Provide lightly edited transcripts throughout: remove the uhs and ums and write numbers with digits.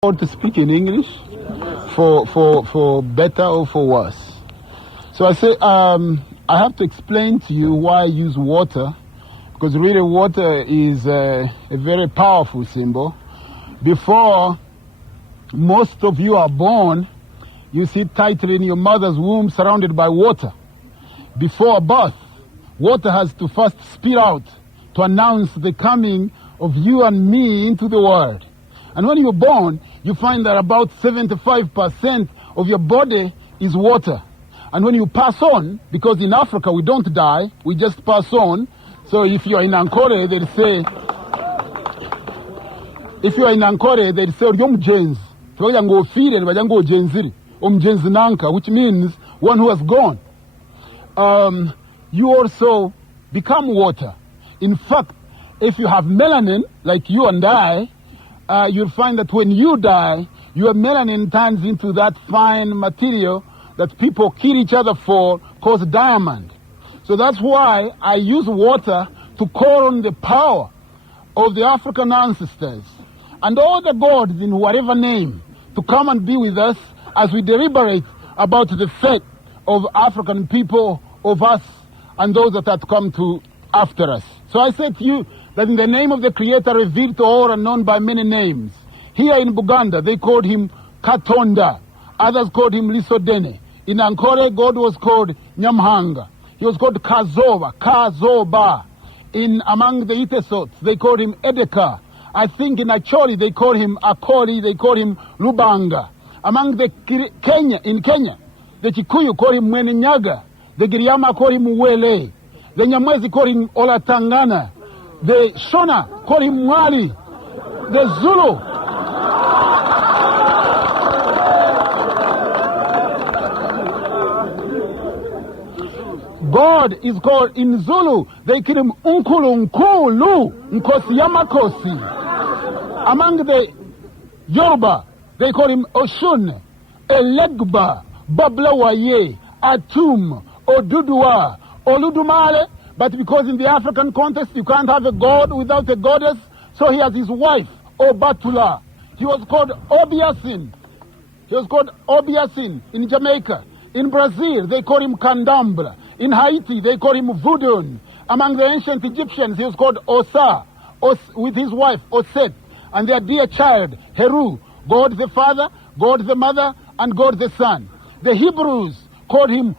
Or to speak in English for better or for worse. So I say I have to explain to you why I use water, because really water is a very powerful symbol. Before most of you are born, you sit tightly in your mother's womb surrounded by water. Before birth, water has to first spit out to announce the coming of you and me into the world. And when you're born, you find that about 75% of your body is water. And when you pass on, because in Africa we don't die, we just pass on. So if you're in Ankore, they'll say, which means one who has gone. You also become water. In fact, if you have melanin, like you and I, you'll find that when you die, your melanin turns into that fine material that people kill each other for, called diamond. So that's why I use water to call on the power of the African ancestors and all the gods in whatever name to come and be with us as we deliberate about the fate of African people, of us, and those that have come to after us. So I say to you that in the name of the Creator revealed to all and known by many names. Here in Buganda, they called him Katonda. Others called him Lisodene. In Ankore, God was called Nyamhanga. He was called Kazoba. Among the Itesots, they called him Edeka. I think in Acholi, they called him Akoli, they called him Lubanga. Among the in Kenya, the Kikuyu called him Mwenenyaga. The Giriama called him Uwele. The Nyamwezi called him Olatangana. The Shona called him Mwali. The Zulu. God is called in Zulu. They call him Unkulu Nkulu Nkosi Yamakosi. Among the Yoruba, they call him Oshun, Elegba, Bablawaye, Atum, Odudua, Oludumare. But because in the African context you can't have a god without a goddess, so he has his wife, Obatula. He was called Obiasin. In Jamaica. In Brazil, they call him Kandambra. In Haiti, they call him Vudun. Among the ancient Egyptians, he was called Osa, with his wife, Oset, and their dear child, Heru, God the Father, God the Mother, and God the Son. The Hebrews called him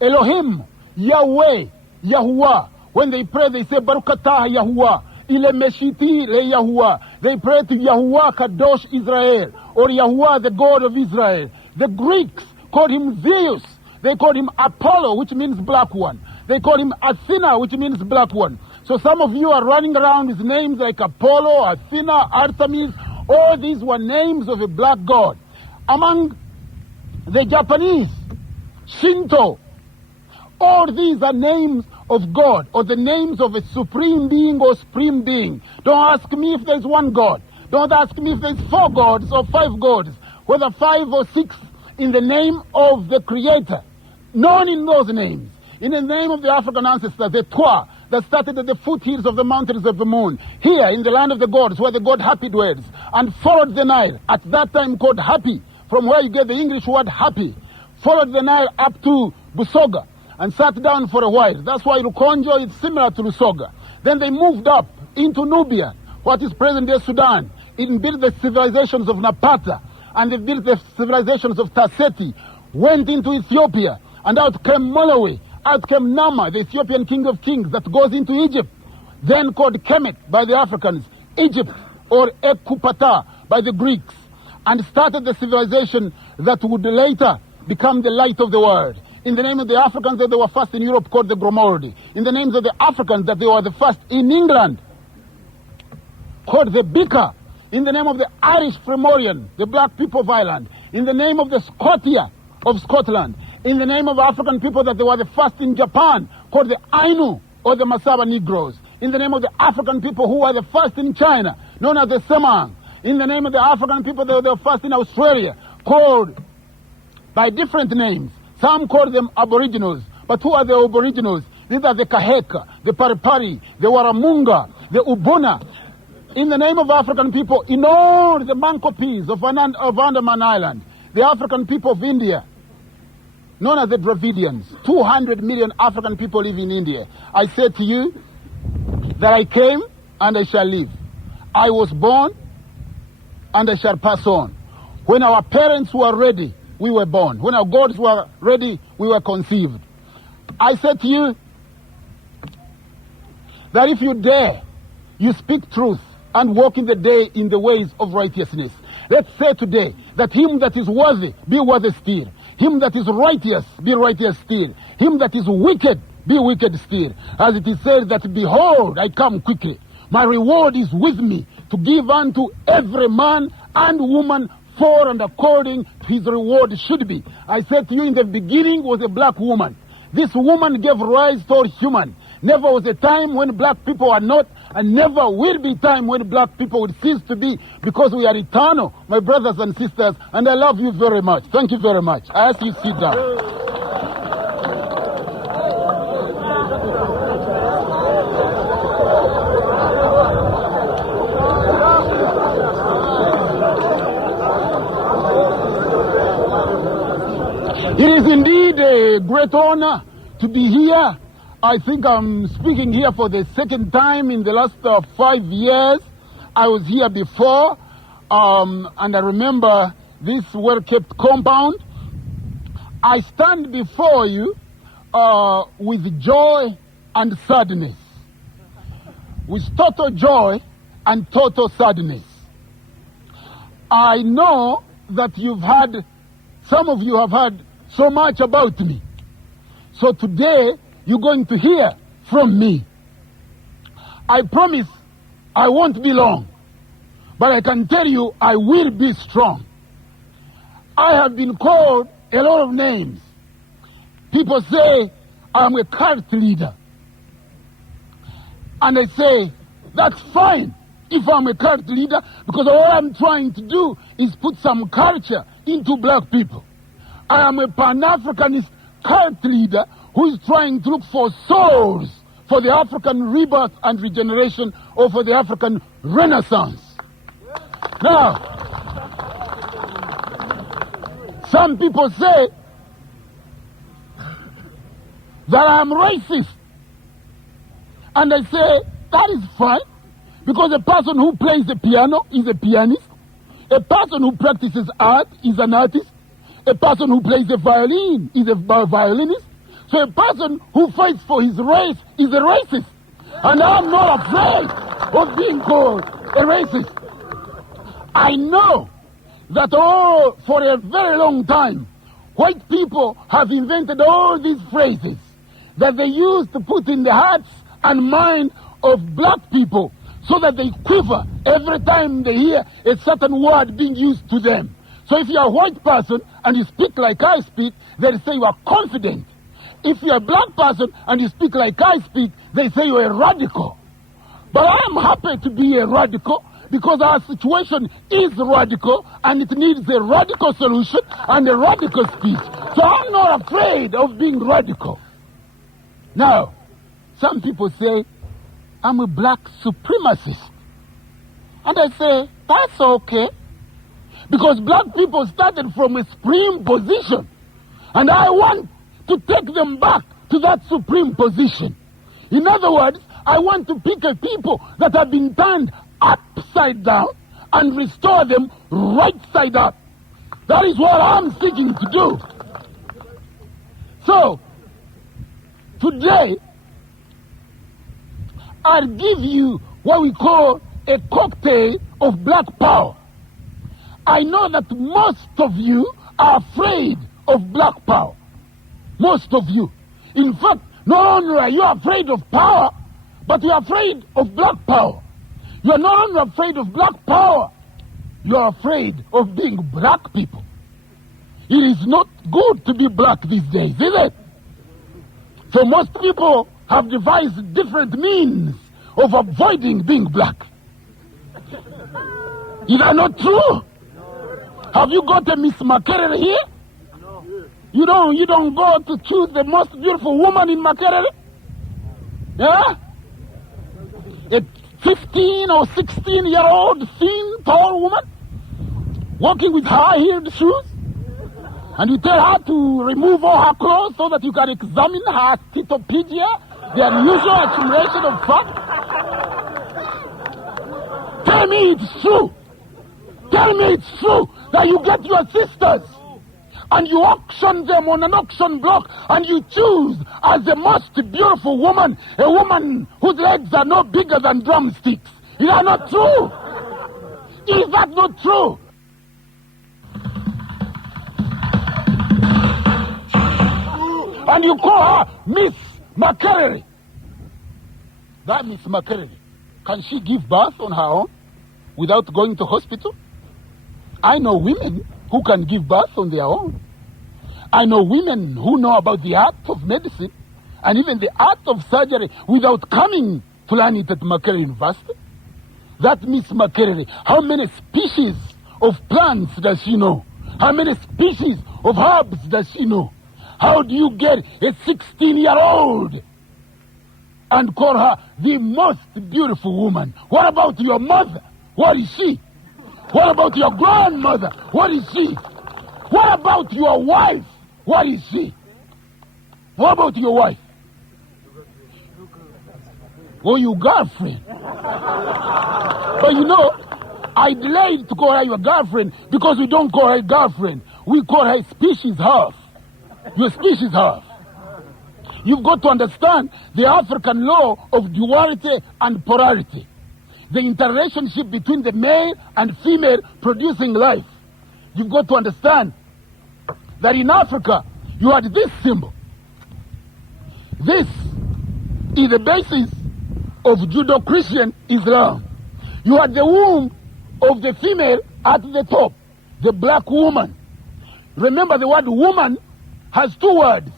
Elohim, Yahweh, Yahuwah. When they pray, they say, Barukatah Yahuwah, Ile Meshiti Le Yahuwah. They pray to Yahuwah Kadosh Israel, or Yahuwah, the God of Israel. The Greeks called him Zeus. They called him Apollo, which means black one. They called him Athena, which means black one. So some of you are running around with names like Apollo, Athena, Artemis. All these were names of a black god. Among the Japanese, Shinto. All these are names of God, or the names of a supreme being or supreme being. Don't ask me if there's one God. Don't ask me if there's 4 gods or 5 gods, whether 5 or 6 in the name of the Creator. None in those names. In the name of the African ancestors, the Twa, that started at the foothills of the mountains of the moon, here in the land of the gods, where the god Happy dwells, and followed the Nile, at that time called Happy, from where you get the English word happy, followed the Nile up to Busoga, and sat down for a while. That's why Rukonjo is similar to Lusoga. Then they moved up into Nubia, what is present-day Sudan. It built the civilizations of Napata, and they built the civilizations of Taseti, went into Ethiopia, and out came Malawi, out came Nama, the Ethiopian king of kings that goes into Egypt, then called Kemet by the Africans, Egypt, or Ekupata by the Greeks, and started the civilization that would later become the light of the world. In the name of the Africans that they were first in Europe, called the Gromordi. In the names of the Africans that they were the first in England, called the Bika. In the name of the Irish Fomorian, the black people of Ireland. In the name of the Scotia of Scotland. In the name of African people that they were the first in Japan, called the Ainu, or the Masaba Negroes. In the name of the African people who were the first in China, known as the Semang. In the name of the African people that were the first in Australia, called by different names. Some call them Aboriginals. But who are the Aboriginals? These are the Kaheka, the Paripari, the Waramunga, the Ubuna. in the name of African people, in all the Mancopes of Andaman Island, the African people of India, known as the Dravidians, 200 million African people live in India. I say to you that I came and I shall live. I was born and I shall pass on. When our parents were ready, we were born. When our gods were ready, we were conceived. I said to you that if you dare, you speak truth and walk in the day in the ways of righteousness. Let's say today that him that is worthy, be worthy still. Him that is righteous, be righteous still. Him that is wicked, be wicked still. As it is said that, behold, I come quickly. My reward is with me to give unto every man and woman for and according to his reward should be. I said to you, in the beginning was a black woman. This woman gave rise to all human. Never was a time when black people are not, and never will be time when black people will cease to be, because we are eternal, my brothers and sisters, and I love you very much. Thank you very much. I ask you to sit down. It is indeed a great honor to be here. I think I'm speaking here for the second time in the last 5 years. I was here before, and I remember this well-kept compound. I stand before you with joy and sadness, with total joy and total sadness. I know that some of you have heard so much about me. So today, you're going to hear from me. I promise I won't be long, but I can tell you I will be strong. I have been called a lot of names. People say I'm a cult leader. And I say, that's fine if I'm a cult leader, because all I'm trying to do is put some culture into black people. I am a Pan-Africanist cult leader who is trying to look for souls for the African rebirth and regeneration, or for the African Renaissance. Now, some people say that I'm racist. And I say, that is fine, because a person who plays the piano is a pianist. A person who practices art is an artist. A person who plays the violin is a violinist. So a person who fights for his race is a racist. And I'm not afraid of being called a racist. I know that for a very long time, white people have invented all these phrases that they use to put in the hearts and mind of black people, so that they quiver every time they hear a certain word being used to them. So if you're a white person and you speak like I speak, they say you are confident. If you're a black person and you speak like I speak, they say you're a radical. But I am happy to be a radical, because our situation is radical and it needs a radical solution and a radical speech. So I'm not afraid of being radical. Now, some people say I'm a black supremacist. And I say, that's okay. Because black people started from a supreme position. And I want to take them back to that supreme position. In other words, I want to pick a people that have been turned upside down and restore them right side up. That is what I'm seeking to do. So, today, I'll give you what we call a cocktail of black power. I know that most of you are afraid of black power. Most of you. In fact, not only are you afraid of power, but you're afraid of black power. You're not only afraid of black power, you're afraid of being black people. It is not good to be black these days, is it? So most people have devised different means of avoiding being black. Is that not true? Have you got a Miss Makerere here? No. You don't go to choose the most beautiful woman in Makerere? Yeah? 15 or 16-year-old thin, tall woman walking with high-heeled shoes, and you tell her to remove all her clothes so that you can examine her titopedia, the unusual accumulation of fat? Tell me it's true. Tell me it's true that you get your sisters and you auction them on an auction block and you choose as the most beautiful woman, a woman whose legs are no bigger than drumsticks. Is that not true? Is that not true? And you call her Miss Makerere. That Miss Makerere, can she give birth on her own without going to hospital? I know women who can give birth on their own. I know women who know about the art of medicine and even the art of surgery without coming to learn it at Makerere University. That Miss Makerere, how many species of plants does she know? How many species of herbs does she know? How do you get a 16-year-old and call her the most beautiful woman? What about your mother? What is she? What about your grandmother? What is she? What about your wife? What is she? What about your wife? Or your girlfriend? But you know, I delayed to call her your girlfriend because we don't call her girlfriend. We call her species half. Your species half. You've got to understand the African law of duality and polarity. The interrelationship between the male and female producing life. You've got to understand that in Africa, you had this symbol. This is the basis of Judeo-Christian Islam. You had the womb of the female at the top, the black woman. Remember, the word woman has two words.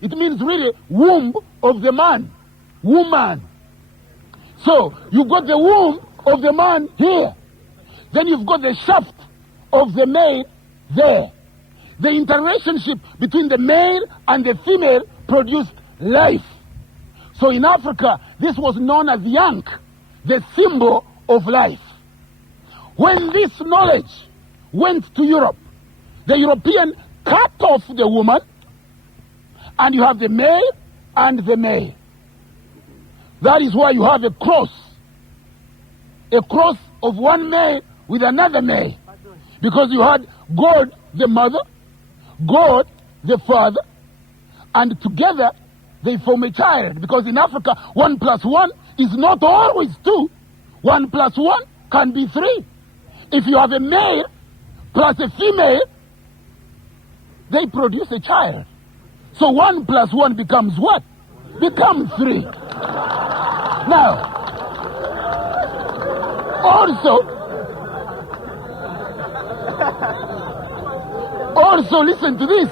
It means really womb of the man, woman. So you've got the womb of the man here. Then you've got the shaft of the male there. The interrelationship between the male and the female produced life. So in Africa, this was known as yank, the symbol of life. When this knowledge went to Europe, the European cut off the woman, and you have the male and the male. That is why you have a cross of one male with another male. Because you had God the mother, God the father, and together they form a child. Because in Africa, 1 + 1 is not always 2. 1 + 1 can be 3. If you have a male plus a female, they produce a child. So 1 + 1 becomes what? Becomes 3. Now, also listen to this.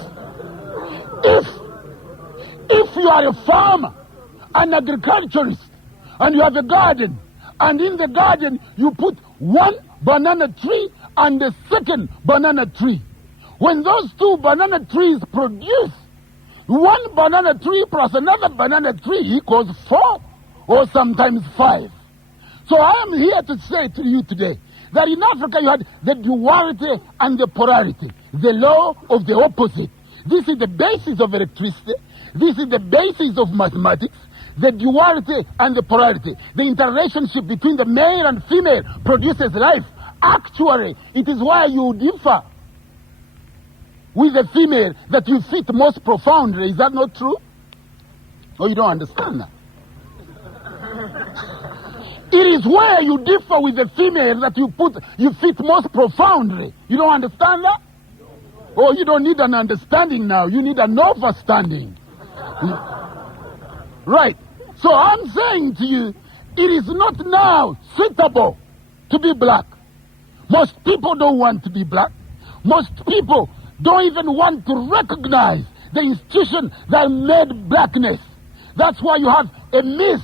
If you are a farmer, an agriculturist, and you have a garden, and in the garden you put one banana tree and a second banana tree, when those two banana trees produce, one banana tree plus another banana tree equals 4 or sometimes 5. So I am here to say to you today that in Africa you had the duality and the polarity, the law of the opposite. This is the basis of electricity. This is the basis of mathematics, the duality and the polarity. The interrelationship between the male and female produces life. Actually, it is why you differ with the female that you fit most profoundly. Is that not true? Or you don't understand that? It is where you differ with the female that you fit most profoundly. You don't understand that? Oh, you don't need an understanding now. You need an overstanding. Right. So I'm saying to you, it is not now suitable to be black. Most people don't want to be black. Most people don't even want to recognize the institution that made blackness. That's why you have a Miss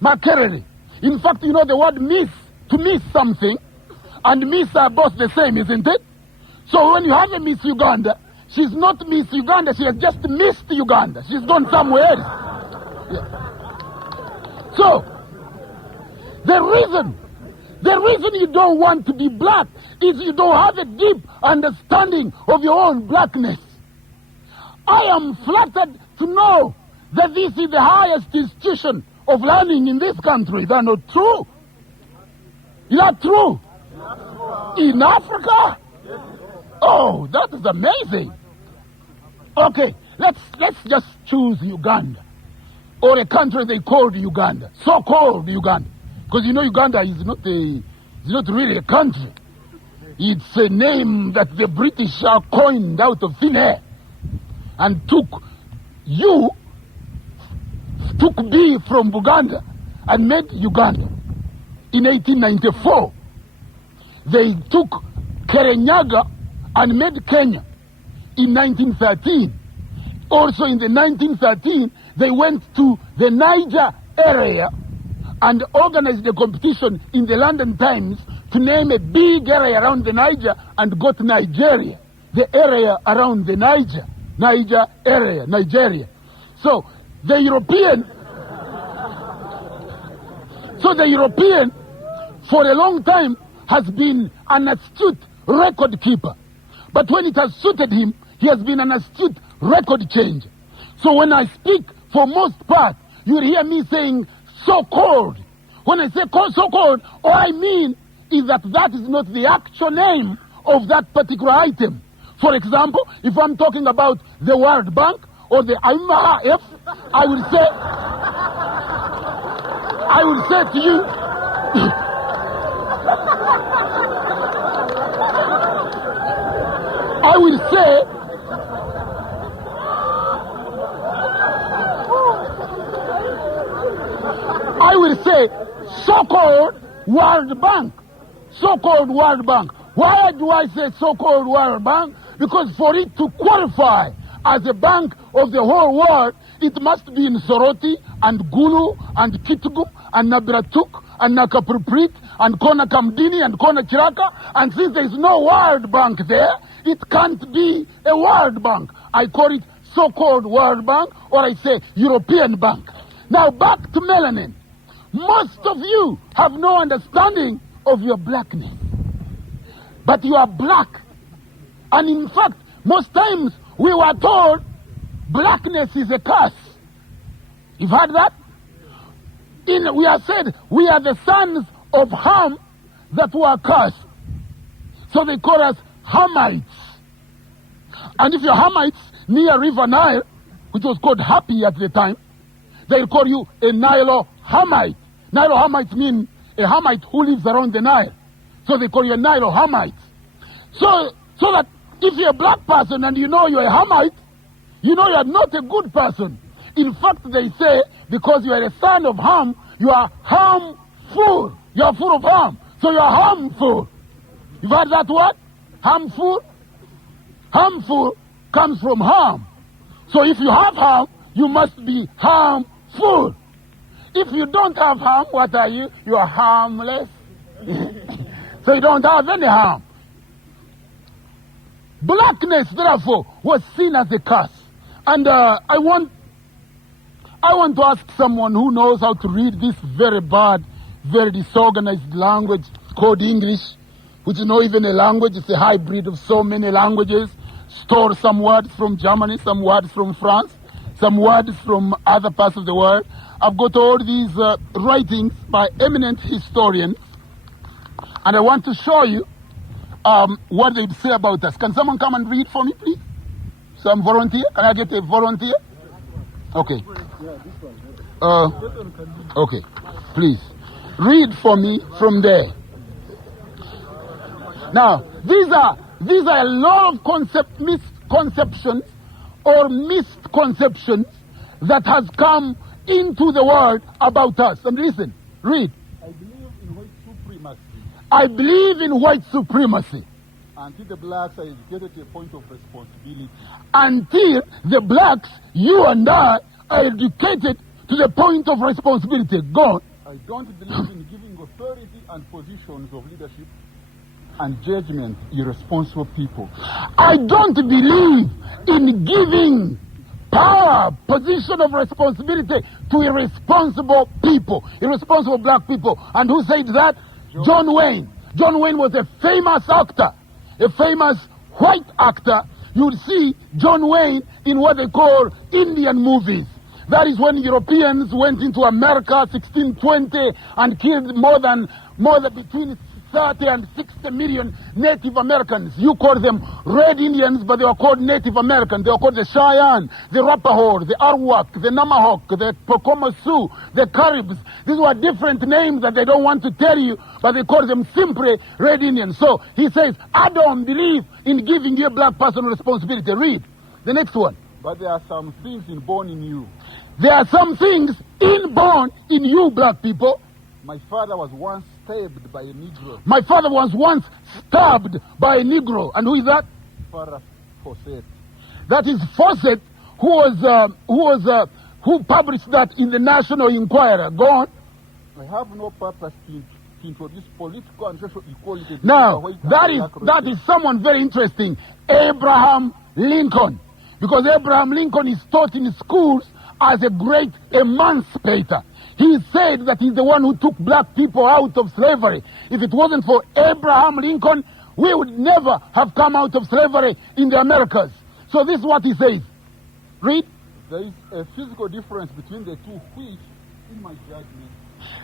Makerere. In fact, you know the word miss, to miss something, and miss are both the same, isn't it? So when you have a Miss Uganda, she's not Miss Uganda, she has just missed Uganda. She's gone somewhere else. Yeah. So, The reason you don't want to be black is you don't have a deep understanding of your own blackness. I am flattered to know that this is the highest institution of learning in this country. Is that not true? Is that true? In Africa? Oh, that is amazing. Okay, let's just choose Uganda, or a country they called Uganda, so-called Uganda, because you know Uganda is not really a country. It's a name that the British coined out of thin air and took B from Buganda and made Uganda. In 1894, they took Kirinyaga and made Kenya. In 1913, also in the 1913, they went to the Niger area and organized a competition in the London Times to name a big area around the Niger and got Nigeria, the area around the Niger area, Nigeria. So the European, for a long time, has been an astute record keeper. But when it has suited him, he has been an astute record changer. So when I speak, for most part, you'll hear me saying so-called. When I say so-called, all I mean is that is not the actual name of that particular item. For example, if I'm talking about the World Bank or the IMF, I will say to you, I will say so-called World Bank. So-called World Bank. Why do I say so-called World Bank? Because for it to qualify as a bank of the whole world, it must be in Soroti and Gulu and Kitgum and Nabratuk and Nakapurprit and Kona Kamdini and Kona Chiraka. And since there is no World Bank there, it can't be a World Bank. I call it so-called World Bank, or I say European Bank. Now back to melanin. Most of you have no understanding of your blackness. But you are black. And in fact, most times we were told blackness is a curse. You've heard that? We are said we are the sons of Ham that were cursed. So they call us Hamites. And if you're Hamites near River Nile, which was called Happy at the time, they'll call you a Nilo-Hamite. Nilo-Hamites mean a Hamite who lives around the Nile. So they call you a Nilo-Hamite. So that if you're a black person and you know you're a Hamite, you know you're not a good person. In fact, they say, because you are a son of Ham, you are harmful. You are full of harm. So you are harmful. You've heard that word? Harmful? Harmful comes from harm. So if you have harm, you must be harmful. If you don't have harm, what are you? You are harmless. So you don't have any harm. Blackness, therefore, was seen as a curse. And I want to ask someone who knows how to read this very bad, very disorganized language called English, which is not even a language, it's a hybrid of so many languages. Store some words from Germany, some words from France, some words from other parts of the world. I've got all these writings by eminent historians, and I want to show you what they say about us. Can someone come and read for me, please? Some volunteer? Can I get a volunteer? Okay. Okay, please. Read for me from there. Now, these are a lot of misconceptions or misconceptions that has come into the world about us. And listen, read. I believe in white supremacy. I believe in white supremacy. Until the blacks are educated to a point of responsibility. Until the blacks, you and I, are educated to the point of responsibility. Go on. I don't believe in giving authority and positions of leadership and judgment irresponsible people. I don't believe in giving power, position of responsibility to irresponsible people, irresponsible black people. And who said that? John Wayne. John Wayne was a famous actor, a famous white actor. You'll see John Wayne in what they call Indian movies. That is when Europeans went into America 1620 and killed more than between 30 and 60 million Native Americans. You call them Red Indians, but they were called Native Americans. They were called the Cheyenne, the Arapaho, the Arawak, the Namahoe, the Pocomo Sioux, the Caribs. These were different names that they don't want to tell you, but they call them simply Red Indians. So he says, I don't believe in giving you a black person responsibility. Read the next one. But there are some things inborn in you. There are some things inborn in you, black people. My father was once stabbed by a Negro. My father was once stabbed by a Negro. And who is that? Father Fawcett. That is Fawcett, who published that in the National Enquirer. Go on. I have no purpose to introduce political and social equality. Now, that is someone very interesting. Abraham Lincoln. Because Abraham Lincoln is taught in schools as a great emancipator. He said that he's the one who took black people out of slavery. If it wasn't for Abraham Lincoln, we would never have come out of slavery in the Americas. So this is what he says. Read. There is a physical difference between the two, which, in my judgment...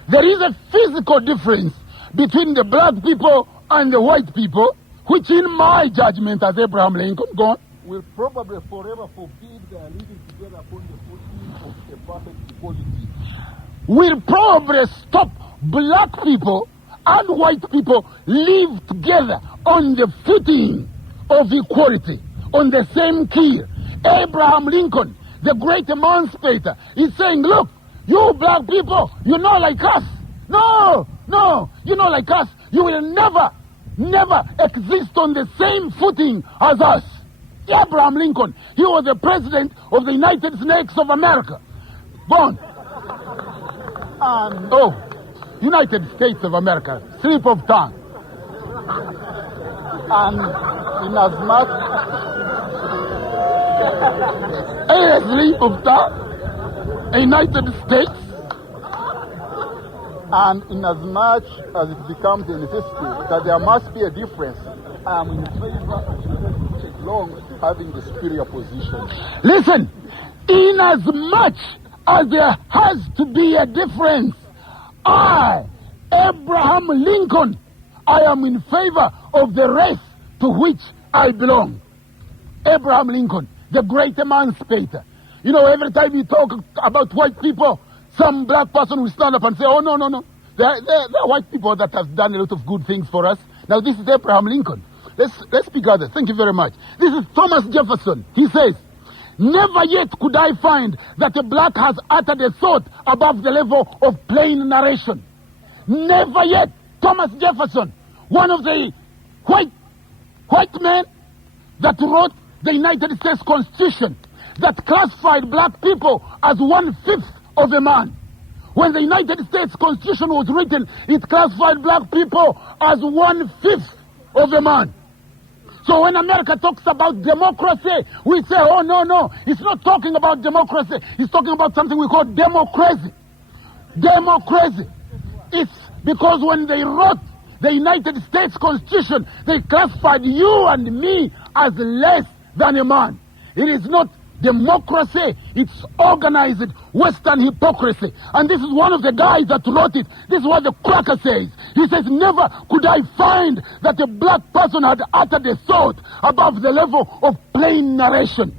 There is a physical difference between the black people and the white people, which in my judgment, as Abraham Lincoln, go on, will probably forever forbid their living together upon the footing of a perfect equality. Will probably stop black people and white people live together on the footing of equality, on the same key. Abraham Lincoln, the great emancipator, is saying, look, you black people, you're not like us. No, you're not like us. You will never exist on the same footing as us. Abraham Lincoln, he was the president of the United States of America. Born. United States of America. Slip of tongue. And in as much... A slip of tongue. United States. And in as much as it becomes a necessity that there must be a difference, I am in favor of long having the superior position. Listen, in as much as there has to be a difference, I, Abraham Lincoln, I am in favor of the race to which I belong. Abraham Lincoln, the great emancipator. You know, every time you talk about white people, some black person will stand up and say, oh, no. There are white people that have done a lot of good things for us. Now, this is Abraham Lincoln. Let's speak others. Thank you very much. This is Thomas Jefferson. He says, never yet could I find that a black has uttered a thought above the level of plain narration. Never yet. Thomas Jefferson, one of the white men that wrote the United States Constitution, that classified black people as 1/5 of a man. When the United States Constitution was written, it classified black people as 1/5 of a man. So when America talks about democracy, we say, oh, no, it's not talking about democracy. It's talking about something we call democracy. Democracy. It's because when they wrote the United States Constitution, they classified you and me as less than a man. It is not democracy, it's organized Western hypocrisy. And this is one of the guys that wrote it. This is what the cracker says. He says, never could I find that a black person had uttered a thought above the level of plain narration.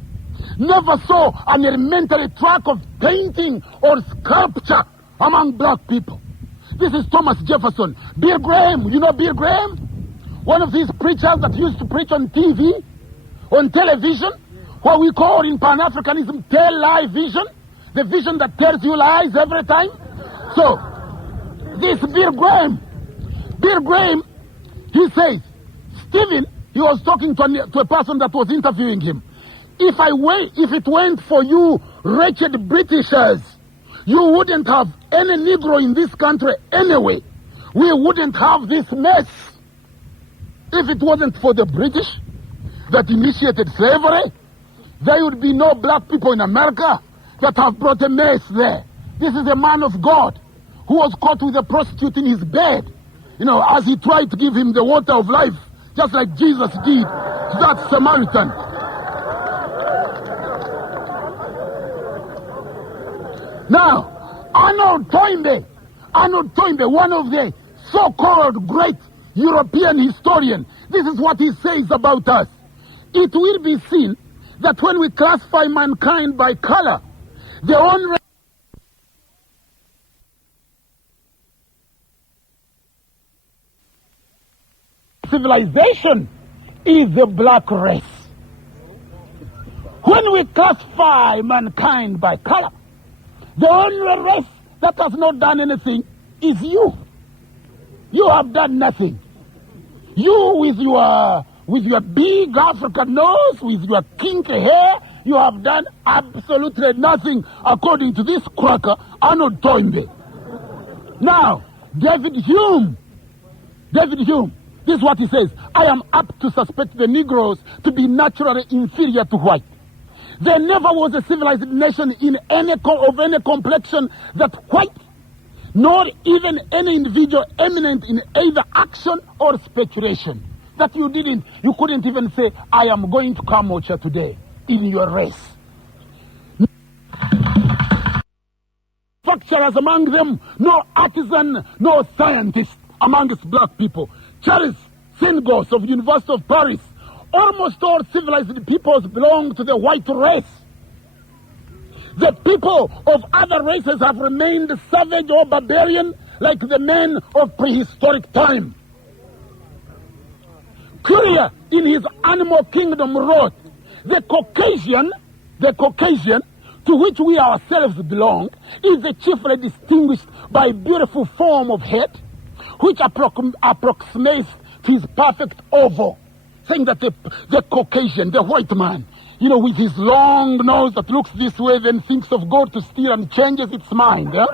Never saw an elementary track of painting or sculpture among black people. This is Thomas Jefferson. Bill Graham, you know Bill Graham? One of these preachers that used to preach on TV, on television, what we call in Pan-Africanism tell-lie vision, the vision that tells you lies every time. So, this Bill Graham, he says, Stephen, he was talking to a person that was interviewing him. If it went for you wretched Britishers, you wouldn't have any Negro in this country anyway. We wouldn't have this mess. If it wasn't for the British that initiated slavery, there would be no black people in America that have brought a mess there. This is a man of God who was caught with a prostitute in his bed, as he tried to give him the water of life, just like Jesus did to that Samaritan. Now, Arnold Toynbee, one of the so-called great European historian, this is what he says about us. It will be seen that when we classify mankind by color, the only civilization is the black race. When we classify mankind by color, the only race that has not done anything is you. You have done nothing. You with your big African nose, with your kinky hair, you have done absolutely nothing according to this cracker, Arnold Toynbee. Now, David Hume, this is what he says: I am apt to suspect the Negroes to be naturally inferior to white. There never was a civilized nation in of any complexion that white, nor even any individual eminent in either action or speculation, that you couldn't even say, I am going to Kambodscha today in your race. Manufacturers among them, no artisan, no scientist amongst black people. Charles Singos of University of Paris, almost all civilized peoples belong to the white race. The people of other races have remained savage or barbarian like the men of prehistoric time. Cuvier, in his Animal Kingdom, wrote, the Caucasian, to which we ourselves belong, is chiefly distinguished by a beautiful form of head, which approximates to his perfect oval. Saying that the Caucasian, the white man, with his long nose that looks this way, then thinks of God to steal and changes its mind. Yeah?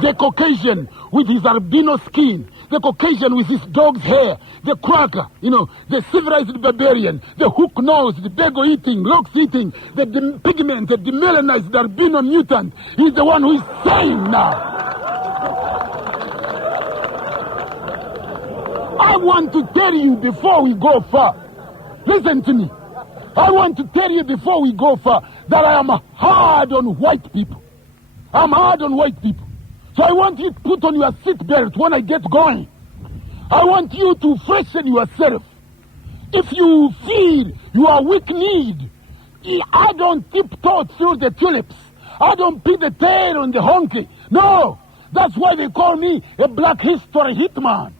The Caucasian with his albino skin, the Caucasian with his dog's hair, the cracker, the civilized barbarian, the hook nose, the bagel eating, lox eating, the pigment, the demelanized albino mutant. He's the one who is saying now. I want to tell you before we go far, listen to me. I want to tell you before we go far that I am hard on white people. I'm hard on white people. So I want you to put on your seatbelt when I get going. I want you to freshen yourself. If you feel you are weak-kneed, I don't tiptoe through the tulips. I don't pin the tail on the honky. No, that's why they call me a black history hitman.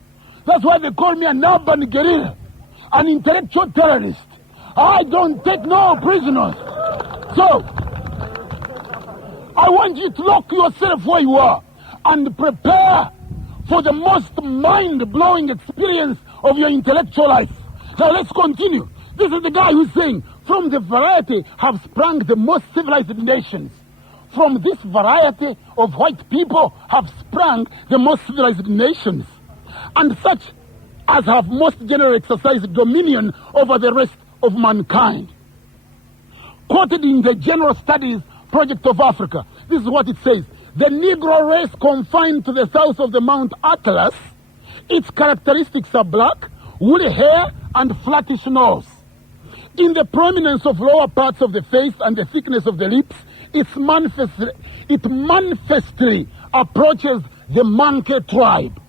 That's why they call me an urban guerrilla, an intellectual terrorist. I don't take no prisoners. So, I want you to lock yourself where you are and prepare for the most mind-blowing experience of your intellectual life. Now let's continue. This is the guy who's saying, from the variety have sprung the most civilized nations. From this variety of white people have sprung the most civilized nations. And such as have most generally exercised dominion over the rest of mankind. Quoted in the General Studies Project of Africa, this is what it says: the Negro race confined to the south of the Mount Atlas, its characteristics are black, woolly hair, and flattish nose. In the prominence of lower parts of the face and the thickness of the lips, it manifestly approaches the monkey tribe.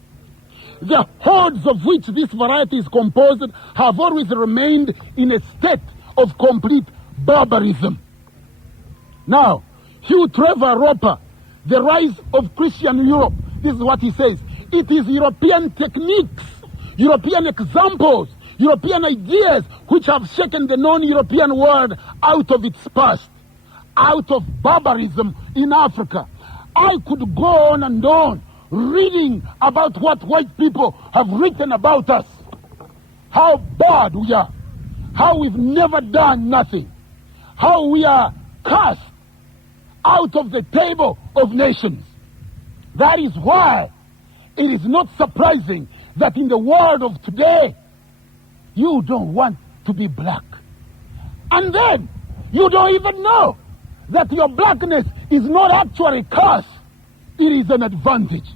The hordes of which this variety is composed have always remained in a state of complete barbarism. Now, Hugh Trevor Roper, The Rise of Christian Europe, this is what he says: it is European techniques, European examples, European ideas which have shaken the non-European world out of its past, out of barbarism in Africa. I could go on and on reading about what white people have written about us, how bad we are, how we've never done nothing, how we are cast out of the table of nations. That is why it is not surprising that in the world of today, you don't want to be black. And then You don't even know that your blackness is not actually a curse. It is an advantage.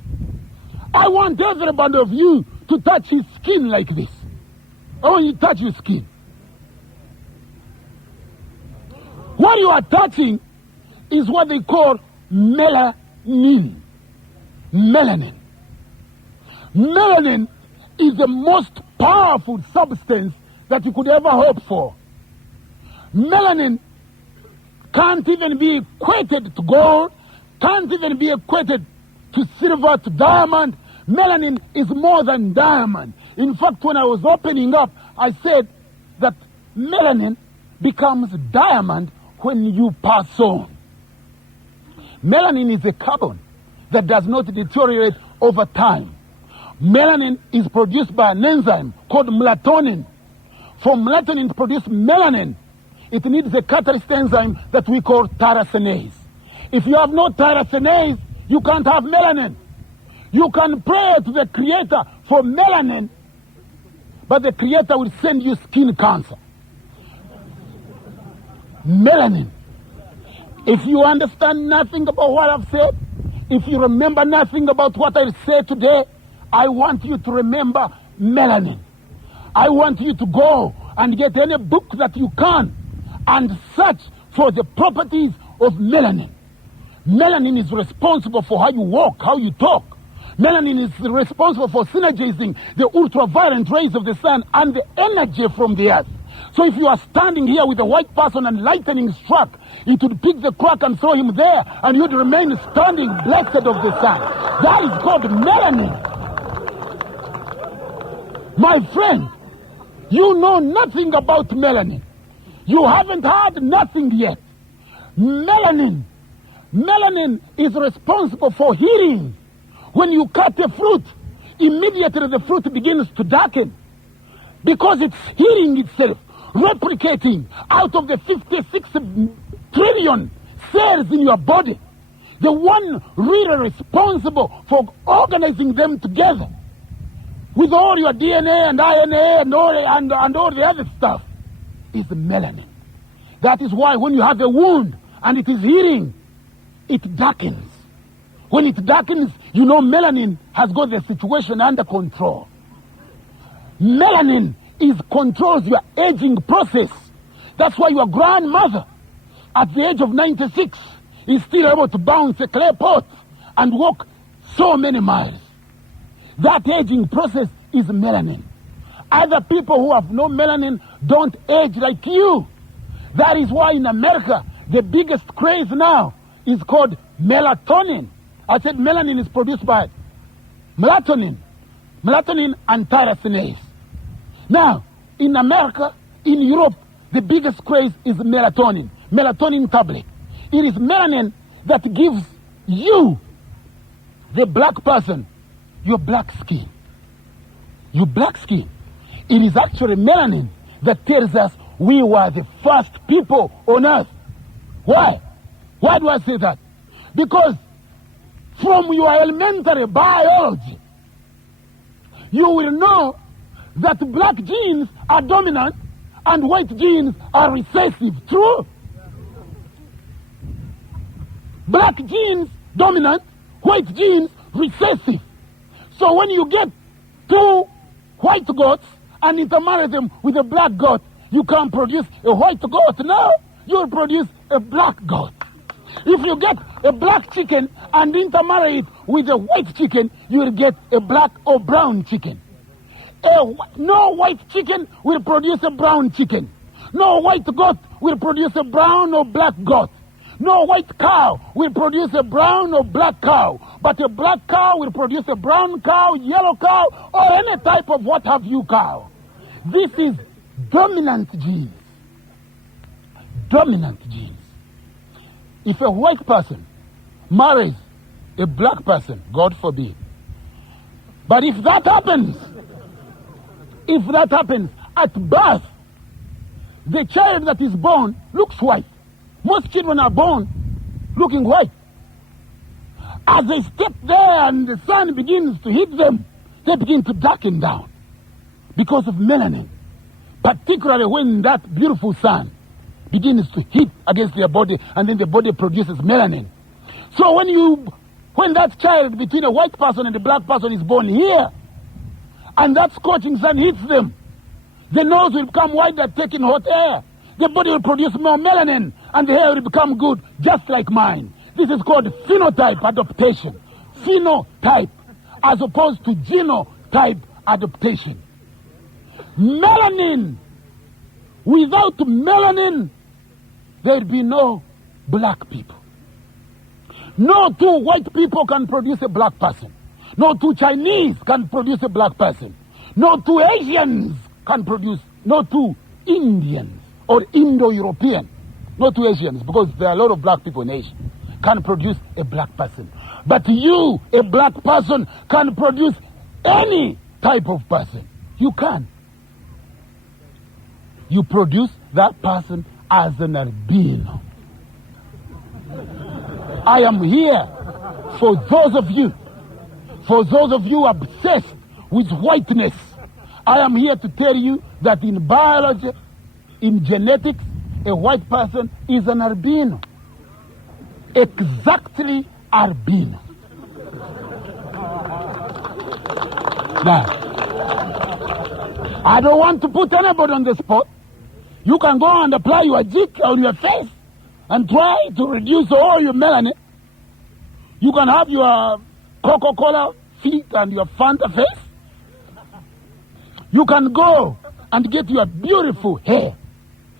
I want every one of you to touch his skin like this. I want you to touch your skin. What you are touching is what they call melanin. Melanin. Melanin is the most powerful substance that you could ever hope for. Melanin can't even be equated to gold, can't even be equated to silver, to diamond. Melanin is more than diamond. In fact, when I was opening up, I said that melanin becomes diamond when you pass on. Melanin is a carbon that does not deteriorate over time. Melanin is produced by an enzyme called melatonin. For melatonin to produce melanin, it needs a catalyst enzyme that we call tyrosinase. If you have no tyrosinase, you can't have melanin. You can pray to the Creator for melanin, but the Creator will send you skin cancer. Melanin. If you understand nothing about what I've said, if you remember nothing about what I said today, I want you to remember melanin. I want you to go and get any book that you can and search for the properties of melanin. Melanin is responsible for how you walk, how you talk. Melanin is responsible for synergizing the ultraviolet rays of the sun and the energy from the earth. So if you are standing here with a white person and lightning struck, it would pick the crack and throw him there, and you'd remain standing blessed of the sun. That is called melanin. My friend, you know nothing about melanin. You haven't heard nothing yet. Melanin is responsible for healing. When you cut a fruit, immediately the fruit begins to darken because it's healing itself, replicating out of the 56 trillion cells in your body. The one really responsible for organizing them together with all your DNA and RNA and all the other stuff is melanin. That is why when you have a wound and it is healing, it darkens. When it darkens, you know melanin has got the situation under control. Melanin controls your aging process. That's why your grandmother, at the age of 96, is still able to bounce a clay pot and walk so many miles. That aging process is melanin. Other people who have no melanin don't age like you. That is why in America, the biggest craze now is called melatonin. I said melanin is produced by melatonin and tyrosinase. Now, in America, in Europe, the biggest craze is melatonin tablet. It is melanin that gives you, the black person, your black skin. Your black skin. It is actually melanin that tells us we were the first people on earth. Why? Why do I say that? Because from your elementary biology, you will know that black genes are dominant and white genes are recessive. True? Black genes dominant, white genes recessive. So when you get two white goats and intermarry them with a black goat, you can't produce a white goat. No, you'll produce a black goat. If you get a black chicken and intermarry it with a white chicken, you'll get a black or brown chicken. No white chicken will produce a brown chicken. No white goat will produce a brown or black goat. No white cow will produce a brown or black cow. But a black cow will produce a brown cow, yellow cow, or any type of what have you cow. This is dominant genes. Dominant genes. If a white person marries a black person, God forbid. But if that happens at birth, the child that is born looks white. Most children are born looking white. As they step there and the sun begins to hit them, they begin to darken down because of melanin. Particularly when that beautiful sun begins to hit against their body, and then the body produces melanin. So when that child between a white person and a black person is born here, and that scorching sun hits them, the nose will become white like taking hot air. The body will produce more melanin, and the hair will become good, just like mine. This is called phenotype adaptation. Phenotype, as opposed to genotype adaptation. Melanin. Without melanin, there'd be no black people. No two white people can produce a black person. No two Chinese can produce a black person. No two Asians can produce, no two Indians or Indo-European, no two Asians, because there are a lot of black people in Asia, can produce a black person. But you, a black person, can produce any type of person. You can. You produce that person as an albino. I am here for those of you obsessed with whiteness. I am here to tell you that in biology, in genetics, a white person is an albino. Exactly albino. Now, I don't want to put anybody on the spot. You can go and apply your jig on your face and try to reduce all your melanin. You can have your Coca-Cola feet and your Fanta face. You can go and get your beautiful hair.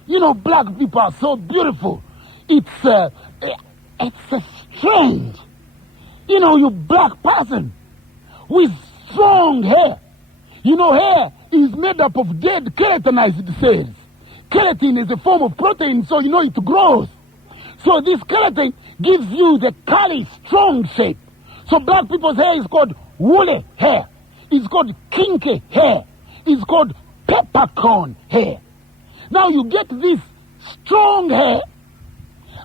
You know, black people are so beautiful. It's strange. You know, you black person with strong hair. You know, hair is made up of dead keratinized cells. Keratin is a form of protein, so you know it grows. So this keratin gives you the curly, strong shape. So black people's hair is called woolly hair. It's called kinky hair. It's called peppercorn hair. Now you get this strong hair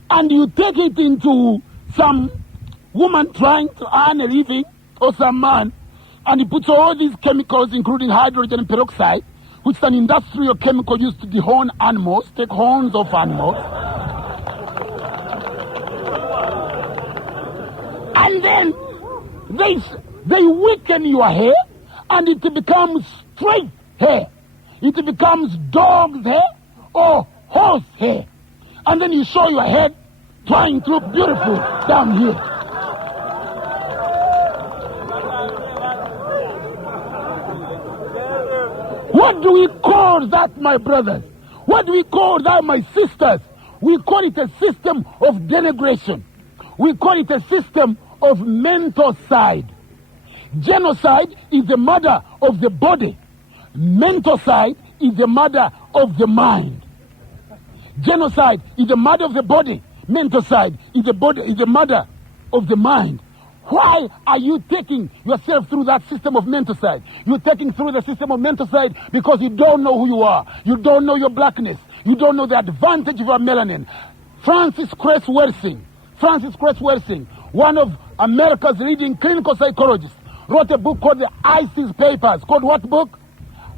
and you take it into some woman trying to earn a living, or some man, and he puts all these chemicals, including hydrogen peroxide, which is an industrial chemical used to dehorn animals, take horns off animals. And then they weaken your hair, and it becomes straight hair. It becomes dog's hair or horse hair. And then you show your head trying to look beautiful down here. What do we call that, my brothers? What do we call that, my sisters? We call it a system of denigration. We call it a system of menticide. Genocide is the murder of the body. Menticide is the murder of the mind. Genocide is the murder of the body. Menticide is the murder of the mind. Why are you taking yourself through that system of menticide? You're taking through the system of menticide because you don't know who you are. You don't know your blackness. You don't know the advantage of your melanin. Francis Cress Welsing, one of America's leading clinical psychologists, wrote a book called the ISIS Papers. Called what book?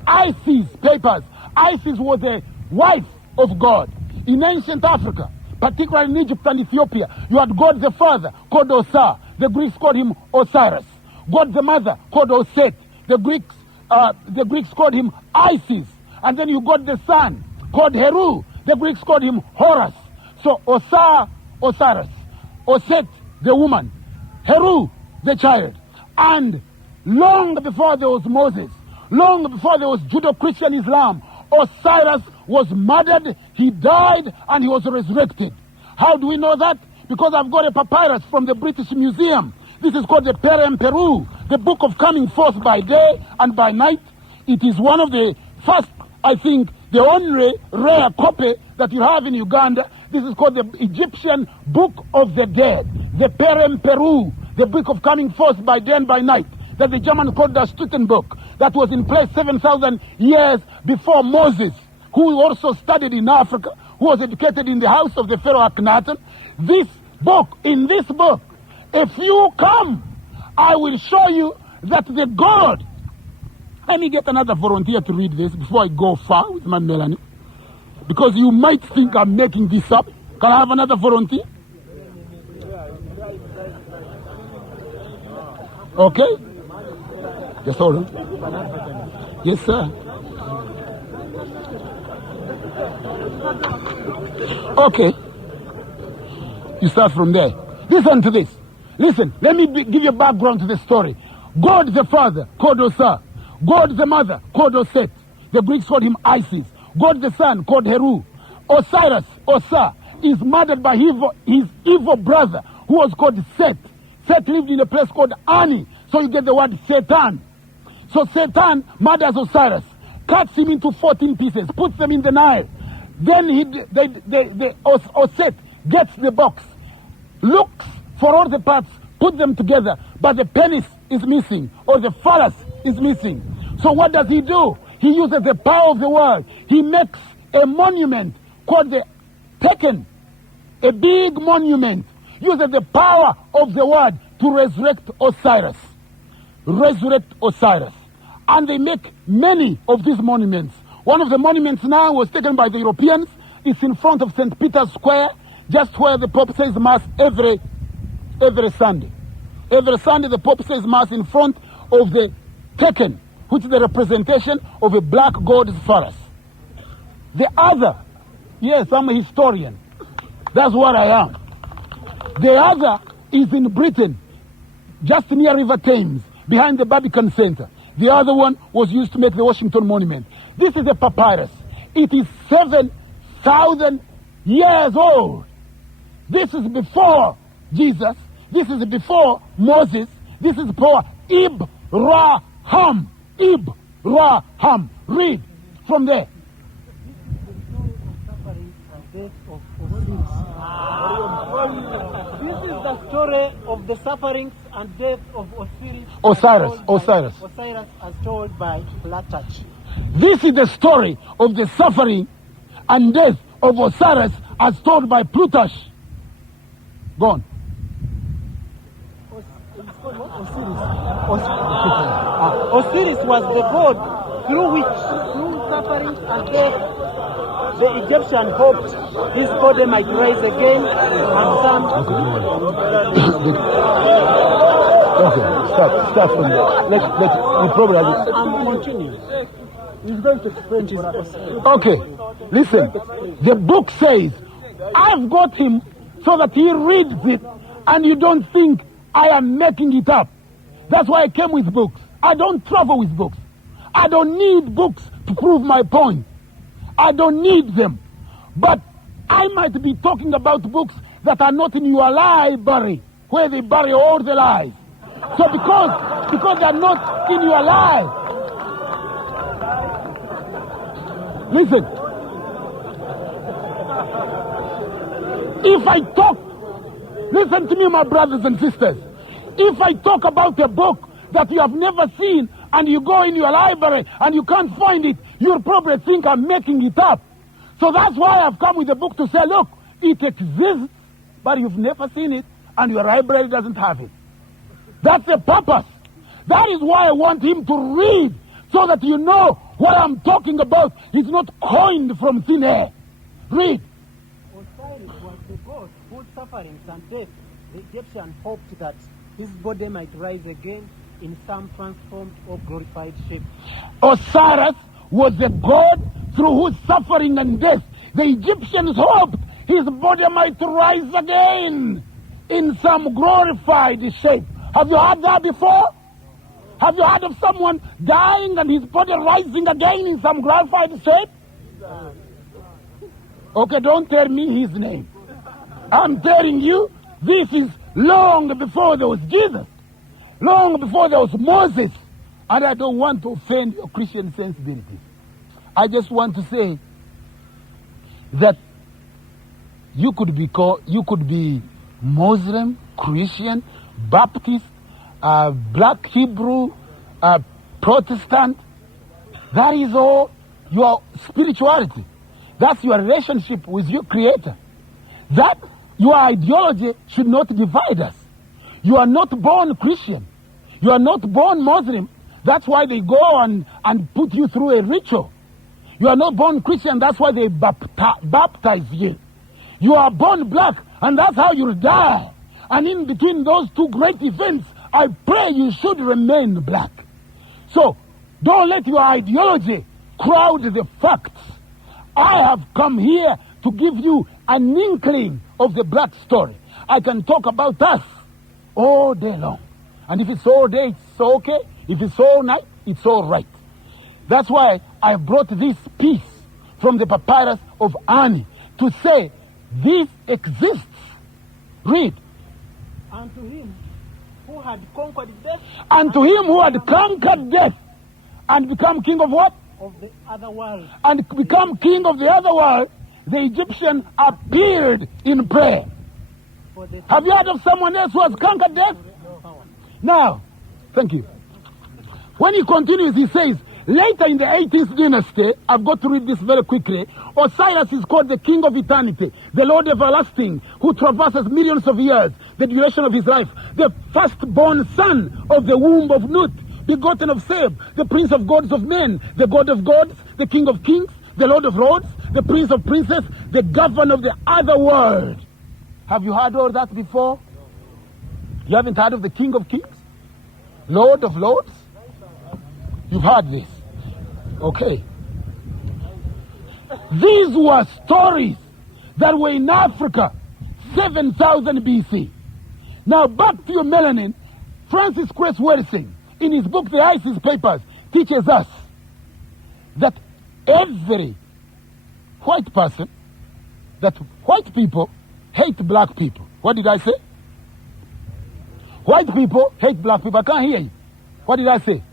ISIS Papers. ISIS was a wife of God. In ancient Africa, particularly in Egypt and Ethiopia, you had God the Father called Osa. The Greeks called him Osiris. God the Mother called Oset. The Greeks called him Isis. And then you got the Son called Heru. The Greeks called him Horus. So Osa, Osiris. Oset, the woman. Heru, the child. And long before there was Moses, long before there was Judeo-Christian Islam, Osiris was murdered, he died, and he was resurrected. How do we know that? Because I've got a papyrus from the British Museum. This is called the Perem Peru, the Book of Coming Forth by Day and by Night. It is one of the first, I think, the only rare copy that you have in Uganda. This is called the Egyptian Book of the Dead, the Perem Peru, the Book of Coming Forth by Day and by Night, that the German called the Stutenbook, that was in place 7,000 years before Moses, who also studied in Africa, who was educated in the house of the Pharaoh Akhenaten. In this book, if you come, I will show you that the God. Let me get another volunteer to read this before I go far with my melanin. because you might think I'm making this up. Can I have another volunteer? Okay? Yes, hold on. Yes, sir. Okay. You start from there. Listen to this. Listen, let me give you a background to the story. God the Father called Osa. God the Mother called Oset. The Greeks called him Isis. God the Son called Heru. Osiris, Osa, is murdered by his evil brother who was called Set. Set lived in a place called Ani. So you get the word Satan. So Satan murders Osiris, cuts him into 14 pieces, puts them in the Nile. Then Oset gets the box, looks for all the parts, put them together, but the penis is missing, or the phallus is missing. So what does he do? He uses the power of the word. He makes a monument called the Tekken, a big monument, uses the power of the word to resurrect Osiris. Resurrect Osiris. And they make many of these monuments. One of the monuments now was taken by the Europeans. It's in front of St. Peter's Square, just where the Pope says Mass every Sunday. Every Sunday the Pope says Mass in front of the Tekken, which is the representation of a black god's phallus. The other, yes, I'm a historian. That's what I am. The other is in Britain, just near River Thames, behind the Barbican Center. The other one was used to make the Washington Monument. This is a papyrus. It is 7,000 years old. This is before Jesus. This is before Moses. This is before Ibrahim. Ibrahim. Read from there. This is the story of the sufferings and death of Osiris. Osiris. Osiris as told by Plutarch. This is the story of the suffering and death of Osiris as told by Plutarch. Go on. Osiris was the god through sufferings and death, the Egyptian hoped his body might rise again, and some... Okay, start from there. Let's probably... I'm continuing. He's going to explain his Osiris. Okay, listen. The book says, I've got him so that he reads it and you don't think I am making it up. That's why I came with books. I don't travel with books. I don't need books to prove my point. I don't need them. But I might be talking about books that are not in your library, where they bury all the lies. So because they're not in your life. Listen. If I talk, listen to me, my brothers and sisters. If I talk about a book that you have never seen and you go in your library and you can't find it, you'll probably think I'm making it up. So that's why I've come with a book to say, look, it exists, but you've never seen it and your library doesn't have it. That's the purpose. That is why I want him to read, so that you know what I'm talking about is not coined from thin air. Read. Osiris was the god whose sufferings and death the Egyptian hoped that his body might rise again in some transformed or glorified shape. Osiris was the god through whose suffering and death the Egyptians hoped his body might rise again in some glorified shape. Have you heard that before? Have you heard of someone dying and his body rising again in some glorified shape? Okay, don't tell me his name. I'm telling you, this is long before there was Jesus. Long before there was Moses. And I don't want to offend your Christian sensibilities. I just want to say that you could be Muslim, Christian, Baptist, Black Hebrew, Protestant. That is all your spirituality. That's your relationship with your Creator. That your ideology should not divide us. You are not born Christian. You are not born Muslim. That's why they go and put you through a ritual. You are not born Christian, that's why they baptize you. You are born black, and that's how you'll die. And in between those two great events, I pray you should remain black. So, don't let your ideology crowd the facts. I have come here to give you an inkling of the black story. I can talk about us all day long. And if it's all day, it's okay. If it's all night, it's all right. That's why I brought this piece from the papyrus of Ani to say this exists. Read. Unto him who had conquered death. Unto him who had conquered death and become king of what? Of the other world. And become king of the other world, the Egyptian appeared in prayer. Have you heard of someone else who has conquered death? Now, thank you. When he continues, he says, later in the 18th dynasty, I've got to read this very quickly, Osiris is called the king of eternity, the Lord everlasting, who traverses millions of years, the duration of his life, the firstborn son of the womb of Nut, begotten of Seb, the prince of gods of men, the god of gods, the king of kings, the lord of lords, the prince of princes, the governor of the other world. Have you heard all that before? You haven't heard of the king of kings? Lord of lords? You've heard this. Okay. These were stories that were in Africa 7,000 BC. Now back to your melanin. Francis Cress Welsing, in his book The ISIS Papers, teaches us that every white person, that white people hate black people. What did I say? White people hate black people. I can't hear you. What did I say?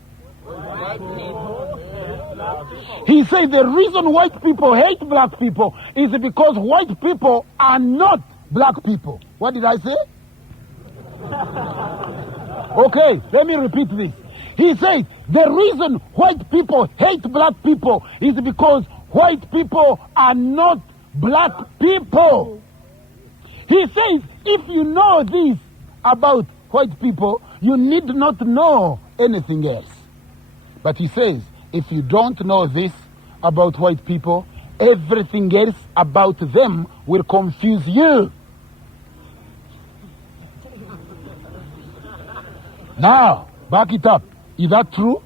He said the reason white people hate black people is because white people are not black people. What did I say? Okay, let me repeat this. He said the reason white people hate black people is because white people are not black people. He says if you know this about white people, you need not know anything else. But he says, if you don't know this about white people, everything else about them will confuse you. Now, back it up. Is that true?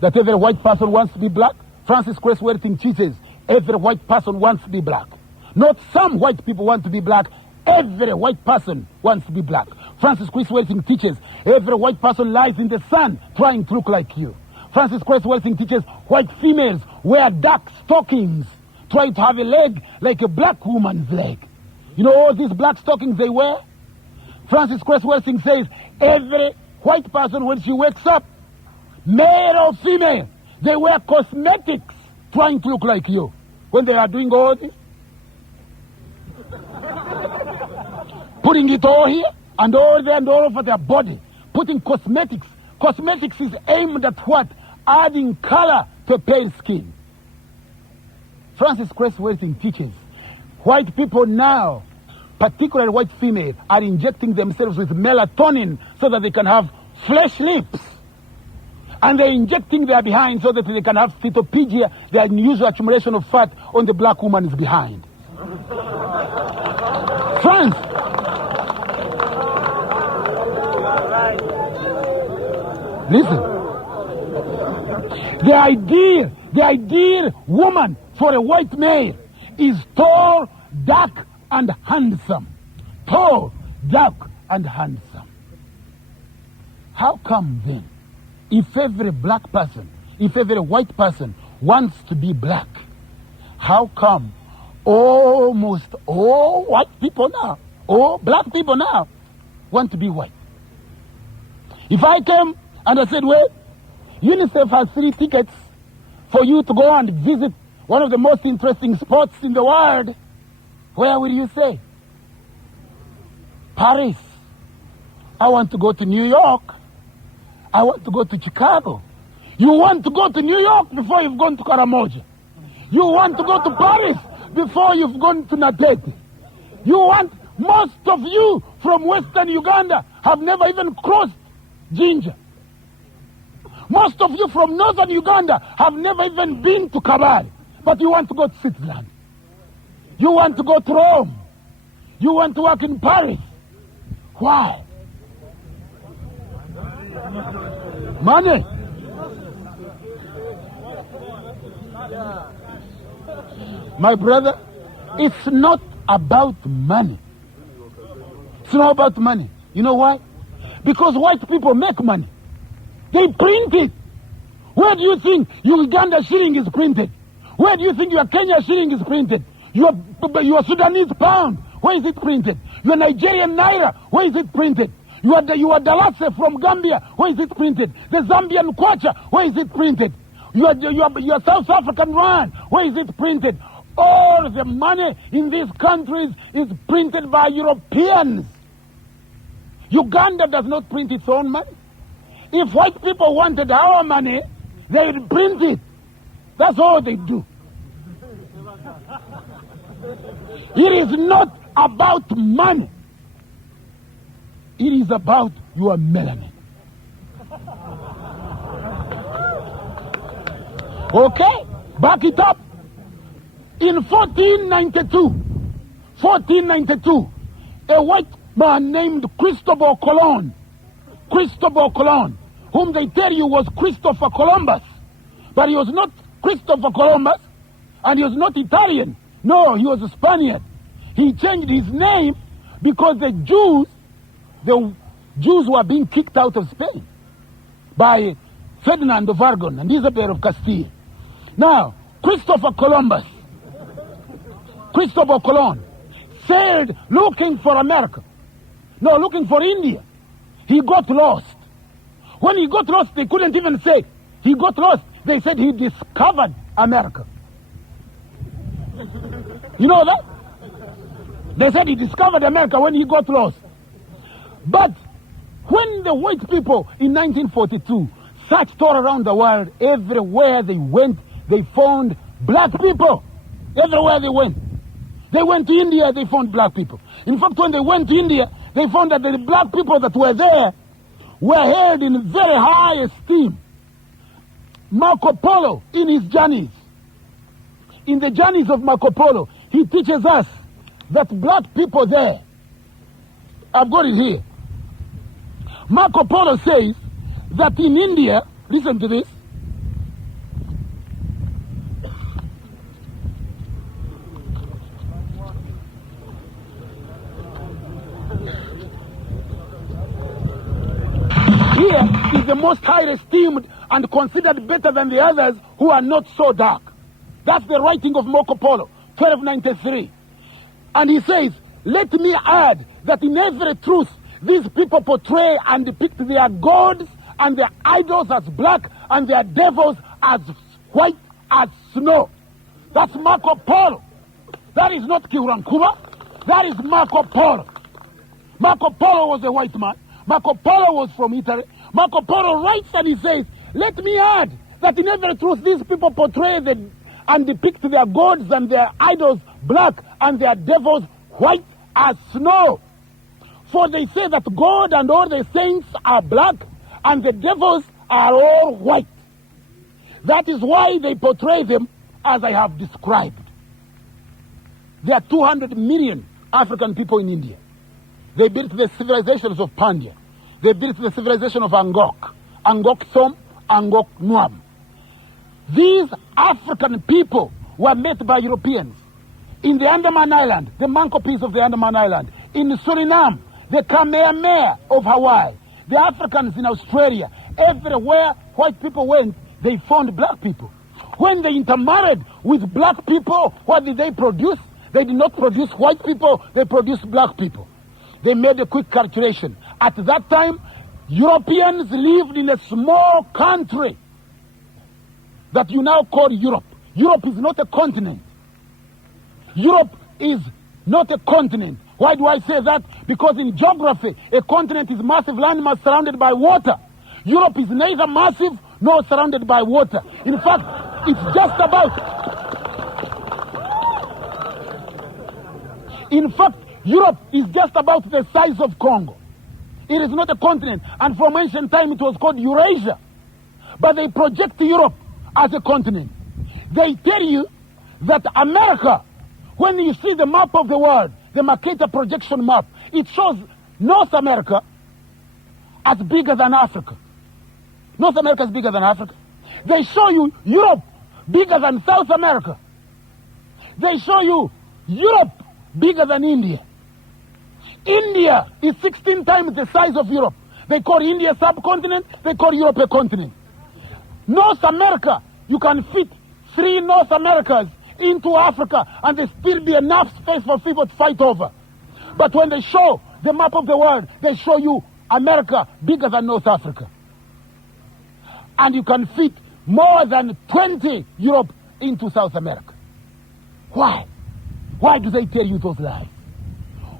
That every white person wants to be black? Francis Cress Welsing teaches every white person wants to be black. Not some white people want to be black. Every white person wants to be black. Francis Cress Welsing teaches every white person lies in the sun trying to look like you. Francis Cress Welsing teaches white females wear dark stockings trying to have a leg like a black woman's leg. You know all these black stockings they wear? Francis Cress Welsing says every white person when she wakes up, male or female, they wear cosmetics trying to look like you. When they are doing all this, putting it all here and all there and all over their body, putting cosmetics. Cosmetics is aimed at what? Adding color to pale skin. Francis Cress Welsing teaches white people now, particularly white female, are injecting themselves with melatonin so that they can have flesh lips. And they're injecting their behind so that they can have phytopedia, the unusual accumulation of fat on the black woman's behind. France. Listen. The ideal woman for a white male is tall, dark, and handsome. Tall, dark, and handsome. How come then, if every black person, if every white person wants to be black, how come almost all white people now, all black people now, want to be white? If I came and I said, well, UNICEF has 3 tickets for you to go and visit one of the most interesting spots in the world, where will you say? Paris. I want to go to New York. I want to go to Chicago. You want to go to New York before you've gone to Karamoja. You want to go to Paris before you've gone to Natete. Most of you from Western Uganda have never even crossed Jinja. Most of you from Northern Uganda have never even been to Kabale. But you want to go to Switzerland. You want to go to Rome. You want to work in Paris. Why? Money. My brother, it's not about money. It's not about money. You know why? Because white people make money. They print it. Where do you think your Uganda shilling is printed? Where do you think your Kenya shilling is printed? Your Sudanese pound, where is it printed? Your Nigerian naira, where is it printed? Your dalase from Gambia, where is it printed? The Zambian kwacha, where is it printed? Your South African rand, where is it printed? All the money in these countries is printed by Europeans. Uganda does not print its own money. If white people wanted our money, they would print it. That's all they do. It is not about money. It is about your melanin. Okay? Back it up. In 1492, a white man named Cristobal Colon, whom they tell you was Christopher Columbus, but he was not Christopher Columbus, and he was not Italian. No, he was a Spaniard. He changed his name because the Jews were being kicked out of Spain by Ferdinand of Aragon and Isabel of Castile. Now, Cristobal Colon sailed looking for America. No, looking for India. He got lost. When he got lost, they couldn't even say he got lost. They said he discovered America. You know that? They said he discovered America when he got lost. But when the white people in 1942 searched all around the world, everywhere they went, they found black people. Everywhere they went. They went to India, they found black people. In fact, when they went to India, they found that the black people that were there were held in very high esteem. Marco Polo, in his journeys, in the journeys of Marco Polo, he teaches us that black people there, I've got it here. Marco Polo says that in India, listen to this, here is the most highly esteemed and considered better than the others who are not so dark. That's the writing of Marco Polo, 1293. And he says, let me add that in every truth, these people portray and depict their gods and their idols as black and their devils as white as snow. That's Marco Polo. That is not Kaihura Nkuba. That is Marco Polo. Marco Polo was a white man. Marco Polo was from Italy. Marco Polo writes and he says, let me add that in every truth these people portray and depict their gods and their idols black and their devils white as snow. For they say that God and all the saints are black and the devils are all white. That is why they portray them as I have described. There are 200 million African people in India. They built the civilizations of Pandya. They built the civilization of Angkok, Angkok Som, Angkok Nuam. These African people were met by Europeans. In the Andaman Island, the Mankopis of the Andaman Island. In Suriname, the Kamehameha of Hawaii. The Africans in Australia. Everywhere white people went, they found black people. When they intermarried with black people, what did they produce? They did not produce white people, they produced black people. They made a quick calculation. At that time, Europeans lived in a small country that you now call Europe. Europe is not a continent. Europe is not a continent. Why do I say that? Because in geography, a continent is massive landmass surrounded by water. Europe is neither massive nor surrounded by water. In fact, it's just about... In fact, Europe is just about the size of Congo. It is not a continent. And from ancient time, it was called Eurasia. But they project Europe as a continent. They tell you that America, when you see the map of the world, the Mercator projection map, it shows North America as bigger than Africa. North America is bigger than Africa. They show you Europe bigger than South America. They show you Europe bigger than India. India is 16 times the size of Europe. They call India a subcontinent, they call Europe a continent. North America, you can fit 3 North Americas into Africa and there still be enough space for people to fight over. But when they show the map of the world, they show you America bigger than North Africa. And you can fit more than 20 Europe into South America. Why? Why do they tell you those lies?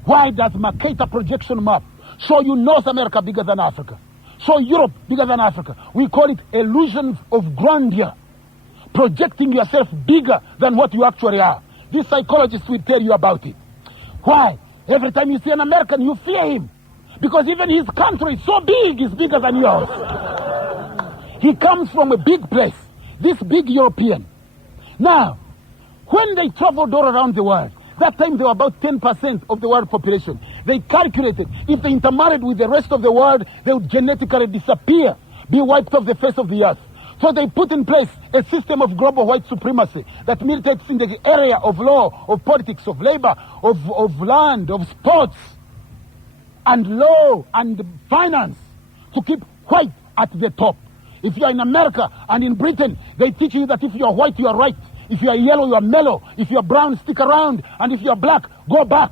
Why does Mercator projection map show you North America bigger than Africa? Show Europe bigger than Africa? We call it illusions of grandeur. Projecting yourself bigger than what you actually are. This psychologist will tell you about it. Why? Every time you see an American, you fear him. Because even his country is so big, it's bigger than yours. He comes from a big place. This big European. Now, when they traveled all around the world, that time they were about 10% of the world population. They calculated if they intermarried with the rest of the world, they would genetically disappear, be wiped off the face of the earth. So they put in place a system of global white supremacy that militates in the area of law, of politics, of labor, of land, of sports, and law and finance to keep white at the top. If you are in America and in Britain, they teach you that if you are white, you are right. If you are yellow, you are mellow. If you are brown, stick around. And if you are black, go back.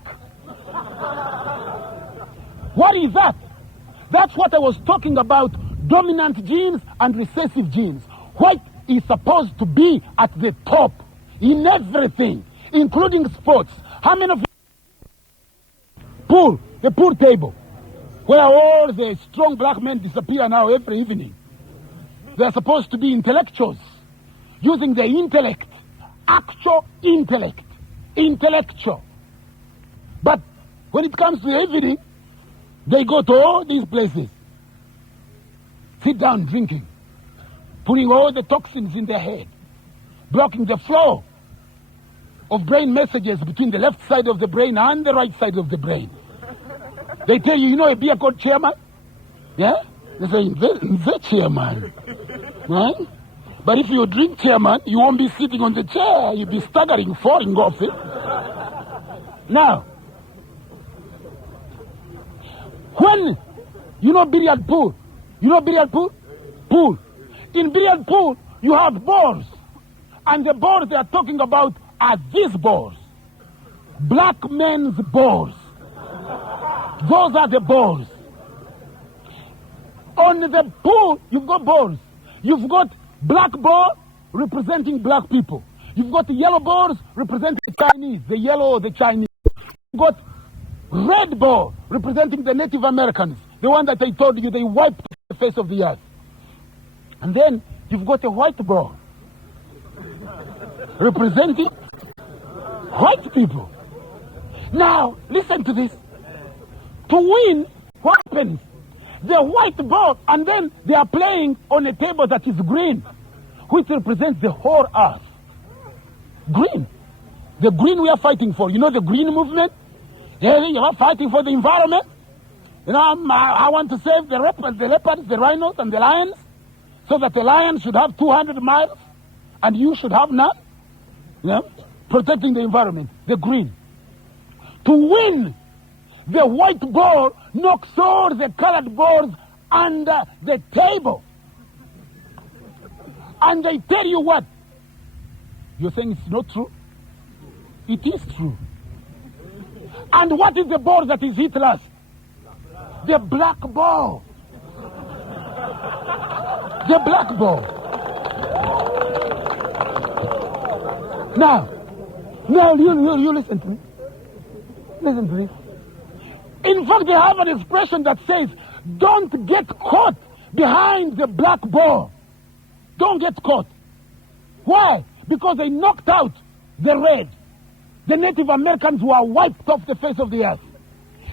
What is that? That's what I was talking about, dominant genes and recessive genes. White is supposed to be at the top in everything, including sports. How many of you pool, the pool table, where all the strong black men disappear now every evening? They're supposed to be intellectuals, using their intellect, actual intellect, intellectual. But when it comes to the evening, they go to all these places, sit down drinking, putting all the toxins in their head, blocking the flow of brain messages between the left side of the brain and the right side of the brain. They tell you, you know a beer called chairman? Yeah? They say, the chairman. Right? But if you drink chairman, you won't be sitting on the chair. You'll be staggering, falling off it. Now, when, you know billiard pool? You know billiard pool? Pool. In billiard pool, you have balls. And the balls they are talking about are these balls. Black men's balls. Those are the balls. On the pool, you've got balls. You've got black ball representing black people. You've got the yellow balls representing the Chinese, the yellow or the Chinese. You've got red ball representing the Native Americans, the one that I told you they wiped the face of the earth. And then you've got a white ball representing white people. Now, listen to this. To win, what happens? The white ball, and then they are playing on a table that is green, which represents the whole earth. Green. The green we are fighting for. You know the green movement? Yeah, you are fighting for the environment. You know, I want to save the leopards, the rhinos, and the lions, so that the lion should have 200 miles, and you should have none. Yeah? Protecting the environment. The green. To win, the white ball knocks all the colored balls under the table. And they tell you what? You're saying it's not true? It is true. And what is the ball that is hit last? The black ball. The black ball. Now, you listen to me. Listen to this. In fact, they have an expression that says, don't get caught behind the black ball. Don't get caught. Why? Because they knocked out the red. The Native Americans were wiped off the face of the earth.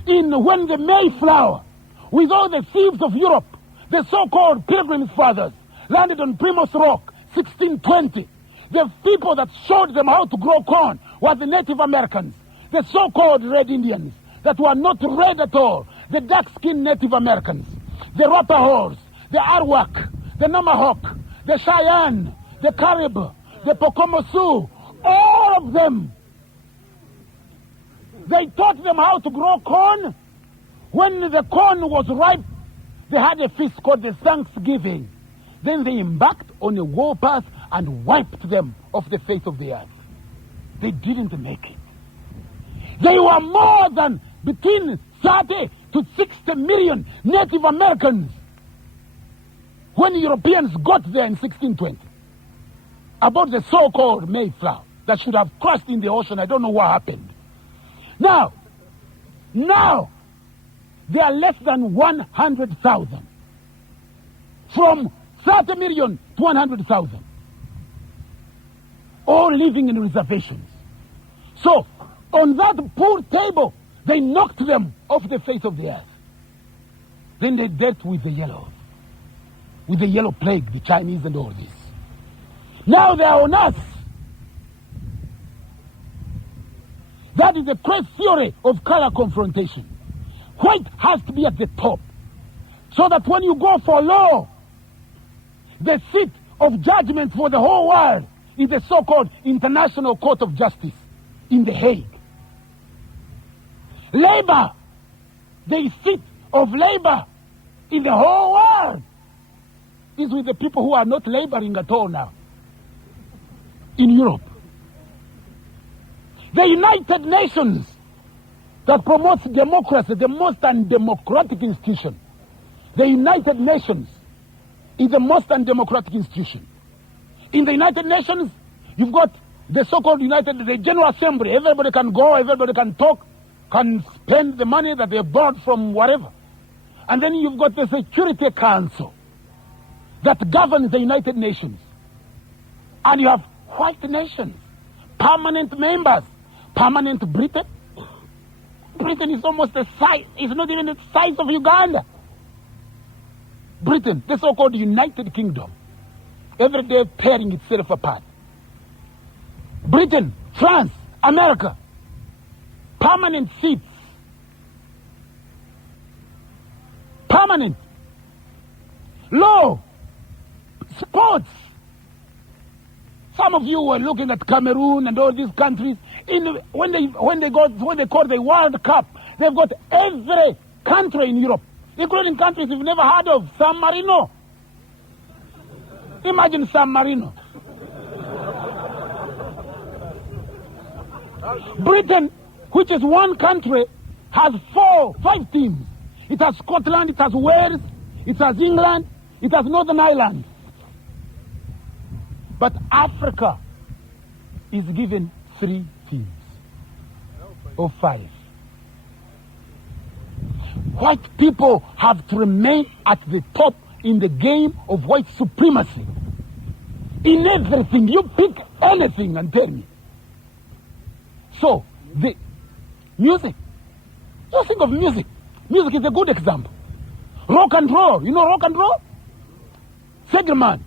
When the Mayflower, with all the thieves of Europe, the so-called Pilgrim Fathers, landed on Plymouth Rock, 1620, The people that showed them how to grow corn were the Native Americans, the so-called Red Indians that were not red at all, the dark-skinned Native Americans, the Rapahors, the Arawak, the Namahoe, the Cheyenne, the Carib, the Pocomo Sioux, all of them. They taught them how to grow corn. When the corn was ripe, they had a feast called the Thanksgiving. Then they embarked on a warpath and wiped them off the face of the earth. They didn't make it. They were more than between 30 to 60 million Native Americans when Europeans got there in 1620. About the so-called Mayflower that should have crashed in the ocean. I don't know what happened. Now, there are less than 100,000. From 30 million to 100,000. All living in reservations. So, on that poor table, they knocked them off the face of the earth. Then they dealt with the yellow plague, the Chinese and all this. Now they are on us. That is the great theory of color confrontation. White has to be at the top. So that when you go for law, the seat of judgment for the whole world is the so-called International Court of Justice in The Hague. Labor, the seat of labor in the whole world is with the people who are not laboring at all now in Europe. The United Nations that promotes democracy, the most undemocratic institution. The United Nations is the most undemocratic institution. In the United Nations, you've got the so-called the General Assembly. Everybody can go, everybody can talk, can spend the money that they bought from whatever. And then you've got the Security Council that governs the United Nations. And you have white nations, permanent members, permanent Britain. Britain is almost the size, it's not even the size of Uganda. Britain, the so-called United Kingdom, every day tearing itself apart. Britain, France, America, permanent seats. Permanent. Law, sports. Some of you were looking at Cameroon and all these countries. When they call the World Cup, they've got every country in Europe, including countries you've never heard of. San Marino. Imagine San Marino. Britain, which is one country, has 5 teams. It has Scotland, it has Wales, it has England, it has Northern Ireland. But Africa is given 3 teams or 5. White people have to remain at the top in the game of white supremacy. In everything, you pick anything and tell me. So, the music. Just think of music. Music is a good example. Rock and roll. You know rock and roll? Segelman.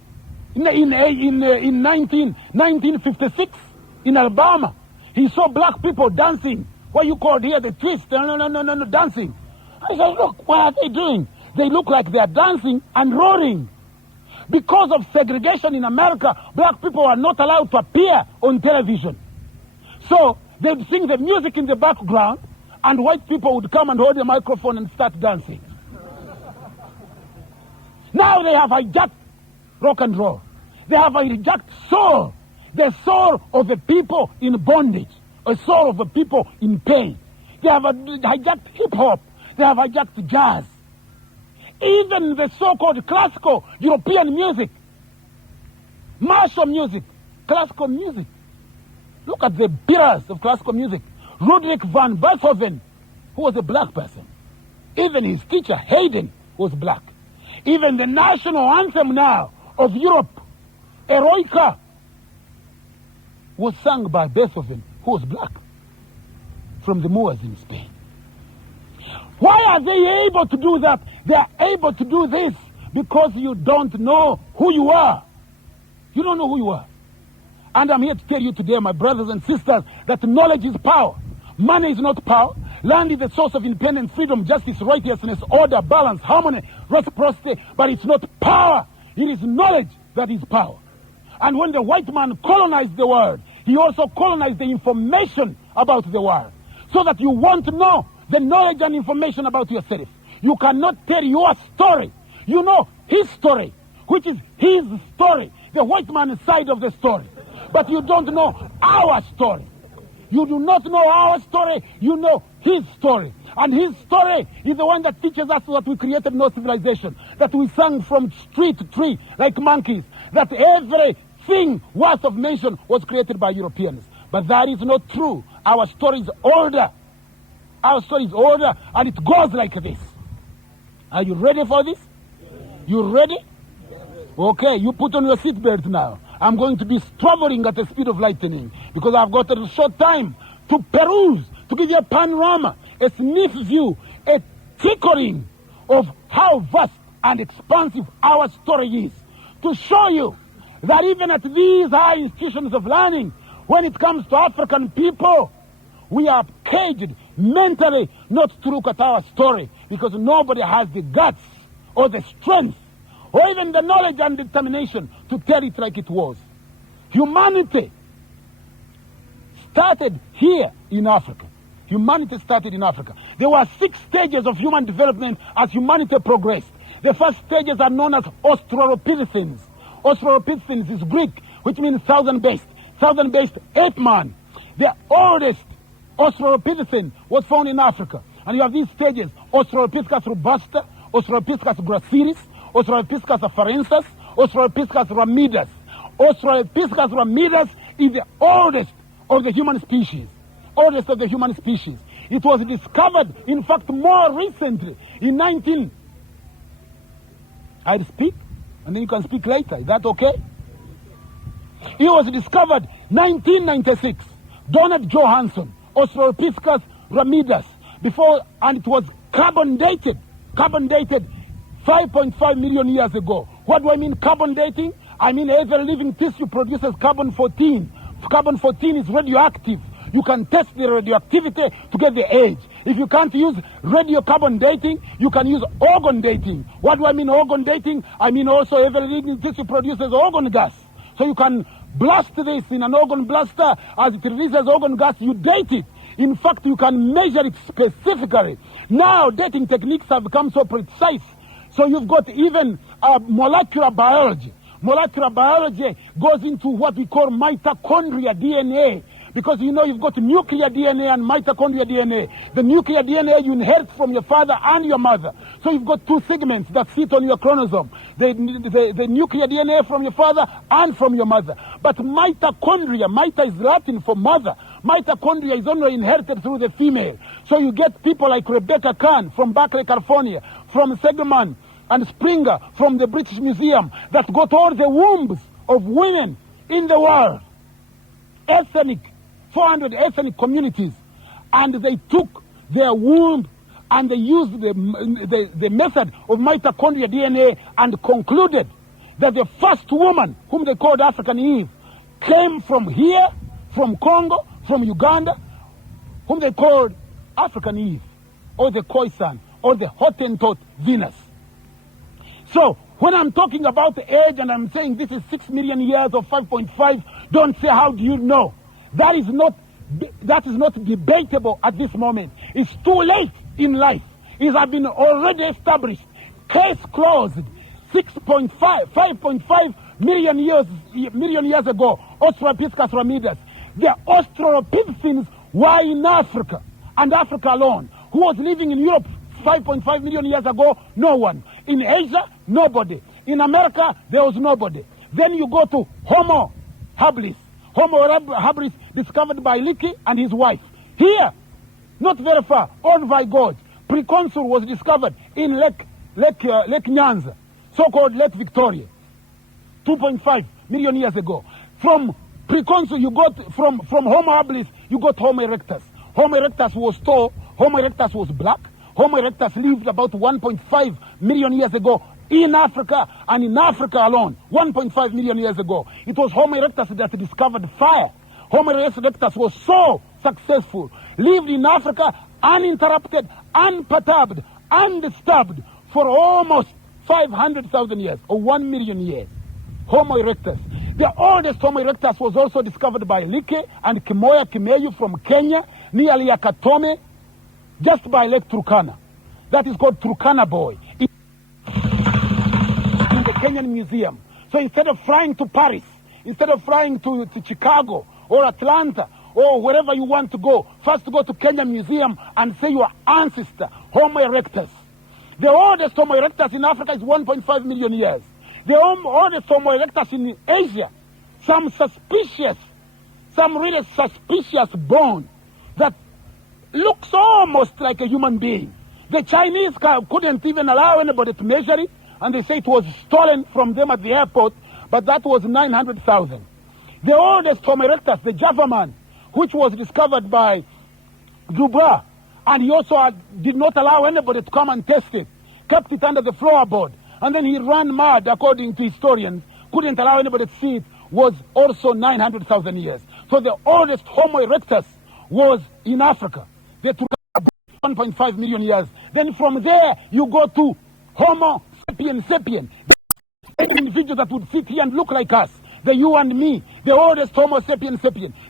In 1956, in Alabama, he saw black people dancing. What you call here the twist. No, dancing. I said, look, what are they doing? They look like they are dancing and roaring. Because of segregation in America, black people are not allowed to appear on television. So they'd sing the music in the background, and white people would come and hold the microphone and start dancing. Now they have hijacked rock and roll. They have hijacked soul, the soul of the people in bondage, a soul of the people in pain. They have hijacked hip-hop. They have hijacked jazz. Even the so-called classical European music, martial music, classical music. Look at the pillars of classical music. Ludwig van Beethoven, who was a black person. Even his teacher, Haydn, was black. Even the national anthem now of Europe, Eroica, was sung by Beethoven, who was black, from the Moors in Spain. Why are they able to do that? They are able to do this because you don't know who you are. You don't know who you are. And I'm here to tell you today, my brothers and sisters, that knowledge is power. Money is not power. Land is the source of independence, freedom, justice, righteousness, order, balance, harmony, reciprocity. But it's not power. It is knowledge that is power. And when the white man colonized the world, he also colonized the information about the world. So that you want to know the knowledge and information about yourself. You cannot tell your story. You know his story, which is his story, the white man's side of the story. But you don't know our story. You do not know our story, you know his story. And his story is the one that teaches us that we created no civilization, that we sang from tree to tree like monkeys, that everything worth of mention was created by Europeans. But that is not true. Our story is older. Our story is older, and it goes like this. Are you ready for this? You ready? Okay, you put on your seatbelt now. I'm going to be traveling at the speed of lightning because I've got a short time to peruse, to give you a panorama, a sneak view, a tickling of how vast and expansive our story is. To show you that even at these high institutions of learning, when it comes to African people, we are caged mentally not to look at our story because nobody has the guts or the strength or even the knowledge and determination to tell it like it was. Humanity started here in Africa. Humanity started in Africa. There were 6 stages of human development as humanity progressed. The first stages are known as Australopithecines. Australopithecines is Greek, which means thousand-based. Thousand-based ape man. The oldest Australopithecine was found in Africa. And you have these stages: Australopithecus robusta, Australopithecus gracilis, Australopithecus afarensis, Australopithecus ramidus. Australopithecus ramidus is the oldest of the human species. Oldest of the human species. It was discovered, in fact, more recently, in I'll speak, and then you can speak later. Is that okay? It was discovered 1996. Donald Johansson, Australopithecus ramidus. Before, and it was carbon dated 5.5 million years ago. What do I mean carbon dating? I mean every living tissue produces carbon-14. Carbon-14 is radioactive. You can test the radioactivity to get the age. If you can't use radiocarbon dating, you can use organ dating. What do I mean organ dating? I mean also every living tissue produces organ gas. So you can blast this in an organ blaster. As it releases organ gas, you date it. In fact, you can measure it specifically. Now, dating techniques have become so precise. So you've got even molecular biology. Molecular biology goes into what we call mitochondria DNA. Because you know you've got nuclear DNA and mitochondria DNA. The nuclear DNA you inherit from your father and your mother. So you've got 2 segments that sit on your chromosome. The nuclear DNA from your father and from your mother. But mitochondria, mita is Latin for mother. Mitochondria is only inherited through the female. So you get people like Rebecca Kahn from Berkeley, California, from Segerman and Springer from the British Museum that got all the wombs of women in the world. 400 ethnic communities, and they took their womb and they used the method of mitochondria DNA and concluded that the first woman, whom they called African Eve, came from here, from Congo, from Uganda, whom they called African Eve, or the Khoisan, or the Hottentot Venus. So, when I'm talking about the age and I'm saying this is 6 million years or 5.5, don't say how do you know. That is not debatable at this moment. It's too late in life. It has been already established. Case closed. 5.5 million years ago, Australopithecus ramidus. The Australopithecines were in Africa, and Africa alone. Who was living in Europe 5.5 million years ago? No one. In Asia, nobody. In America, there was nobody. Then you go to Homo habilis. Homo habilis discovered by Leakey and his wife. Here, not very far, old Gorge. Preconsul was discovered in Lake Nyanza, so-called Lake Victoria, 2.5 million years ago. From Preconsul, you got from Homo habilis, you got Homo erectus. Homo erectus was tall. Homo erectus was black. Homo erectus lived about 1.5 million years ago in Africa, and in Africa alone, 1.5 million years ago. It was Homo erectus that discovered fire. Homo erectus was so successful, lived in Africa uninterrupted, unperturbed, undisturbed for almost 500,000 years, or 1 million years. Homo erectus. The oldest Homo erectus was also discovered by Like and Kimoya Kimeyu from Kenya, near Yakatome, just by Lake Turkana. That is called Turkana Boy, in the Kenyan Museum. So instead of flying to Paris, instead of flying to Chicago or Atlanta or wherever you want to go, first go to Kenya Museum and say your ancestor, Homo erectus. The oldest Homo erectus in Africa is 1.5 million years. The oldest Homo erectus in Asia, some really suspicious bone that looks almost like a human being. The Chinese couldn't even allow anybody to measure it, and they say it was stolen from them at the airport, but that was 900,000. The oldest Homo erectus, the Java man, which was discovered by Dubois, and he also did not allow anybody to come and test it, kept it under the floorboard, and then he ran mad, according to historians, couldn't allow anybody to see it, was also 900,000 years. So the oldest Homo erectus was in Africa. They took 1.5 million years. Then from there, you go to Homo sapien. The individual that would sit here and look like us, the you and me, the oldest Homo sapien.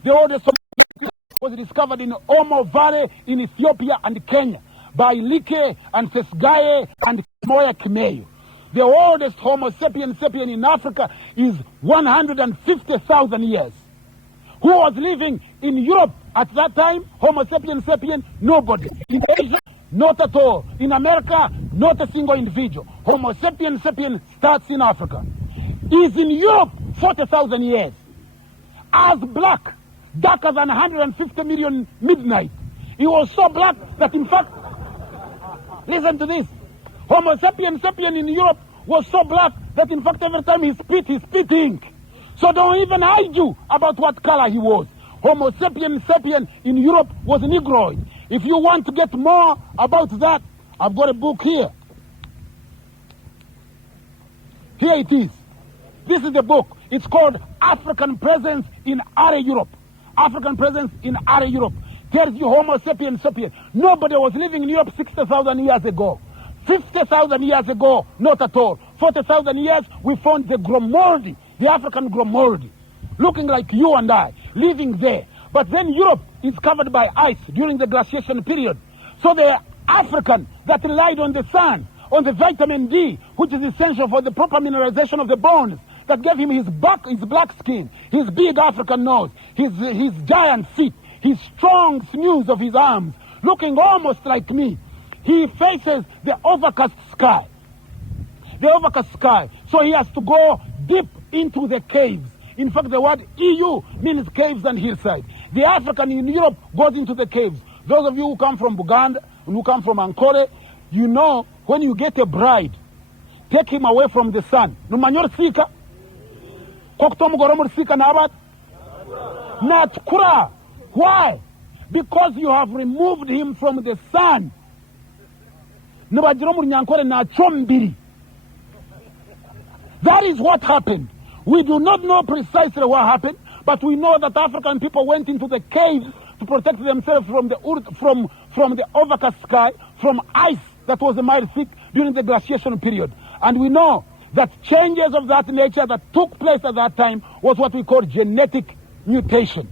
The oldest Homo sapien was discovered in Omo Valley in Ethiopia and Kenya by Like and Fesgaye and Moya Kimeyu. The oldest Homo sapien in Africa is 150,000 years. Who was living in Europe at that time? Homo sapien, nobody. In Asia, not at all. In America, not a single individual. Homo sapien starts in Africa. Is in Europe 40,000 years. As black, darker than 150 million midnight. He was so black that in fact, listen to this. Homo sapien in Europe was so black that in fact every time he spit ink. So don't even argue about what color he was. Homo sapien in Europe was Negroid. If you want to get more about that, I've got a book here. Here it is. This is the book. It's called African Presence in Are Europe. African Presence in Are Europe. Tells you Homo sapien. Nobody was living in Europe 60,000 years ago. 50,000 years ago, not at all. 40,000 years, we found the Gromoldi, the African Gromoldi, looking like you and I, living there. But then Europe is covered by ice during the glaciation period. So the African that relied on the sun, on the vitamin D, which is essential for the proper mineralization of the bones, that gave him his black skin, his big African nose, his giant feet, his strong sinews of his arms, looking almost like me. He faces the overcast sky. The overcast sky. So he has to go deep into the caves. In fact, the word EU means caves and hillside. The African in Europe goes into the caves. Those of you who come from Uganda, who come from Ankole, you know when you get a bride, take him away from the sun. Numanyor sika? Koktomu goromur sika nabat? Not kura. Why? Because you have removed him from the sun. That is what happened. We do not know precisely what happened, but we know that African people went into the caves to protect themselves from the overcast sky, from ice that was a mile thick during the glaciation period. And we know that changes of that nature that took place at that time was what we call genetic mutation.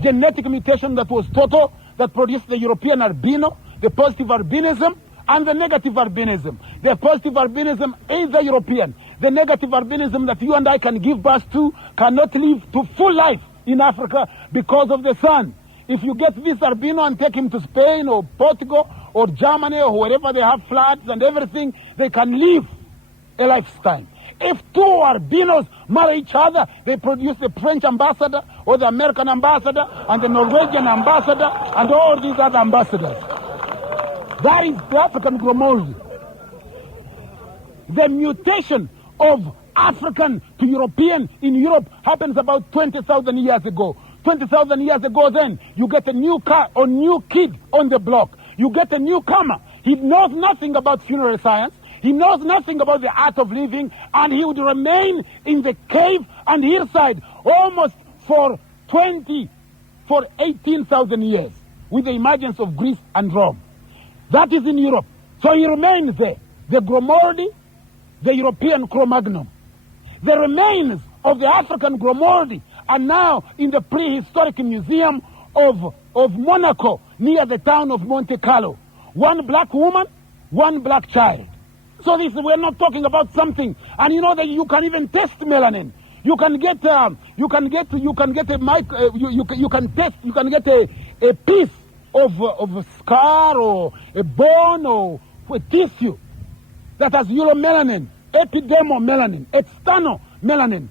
Genetic mutation that was total, that produced the European albino, the positive albinism, and the negative albinism. The positive albinism is the European. The negative albinism that you and I can give birth to cannot live to full life in Africa because of the sun. If you get this albino and take him to Spain or Portugal or Germany or wherever they have floods and everything, they can live a lifetime. If two albinos marry each other, they produce the French ambassador or the American ambassador and the Norwegian ambassador and all these other ambassadors. That is the African Gromoldi. The mutation of African to European in Europe happens about 20,000 years ago. 20,000 years ago then, you get a new car or new kid on the block. You get a newcomer. He knows nothing about funeral science. He knows nothing about the art of living, and he would remain in the cave and hillside almost for 18,000 years with the emergence of Greece and Rome. That is in Europe. So he remains there. The Gromordi, the European Cro-Magnon. The remains of the African Gromordi are now in the prehistoric museum of Monaco near the town of Monte Carlo. One black woman, one black child. So we're not talking about something. And you know that you can even test melanin. You can get a piece of a scar or a bone or a tissue that has uromelanin, epidermal melanin, external melanin.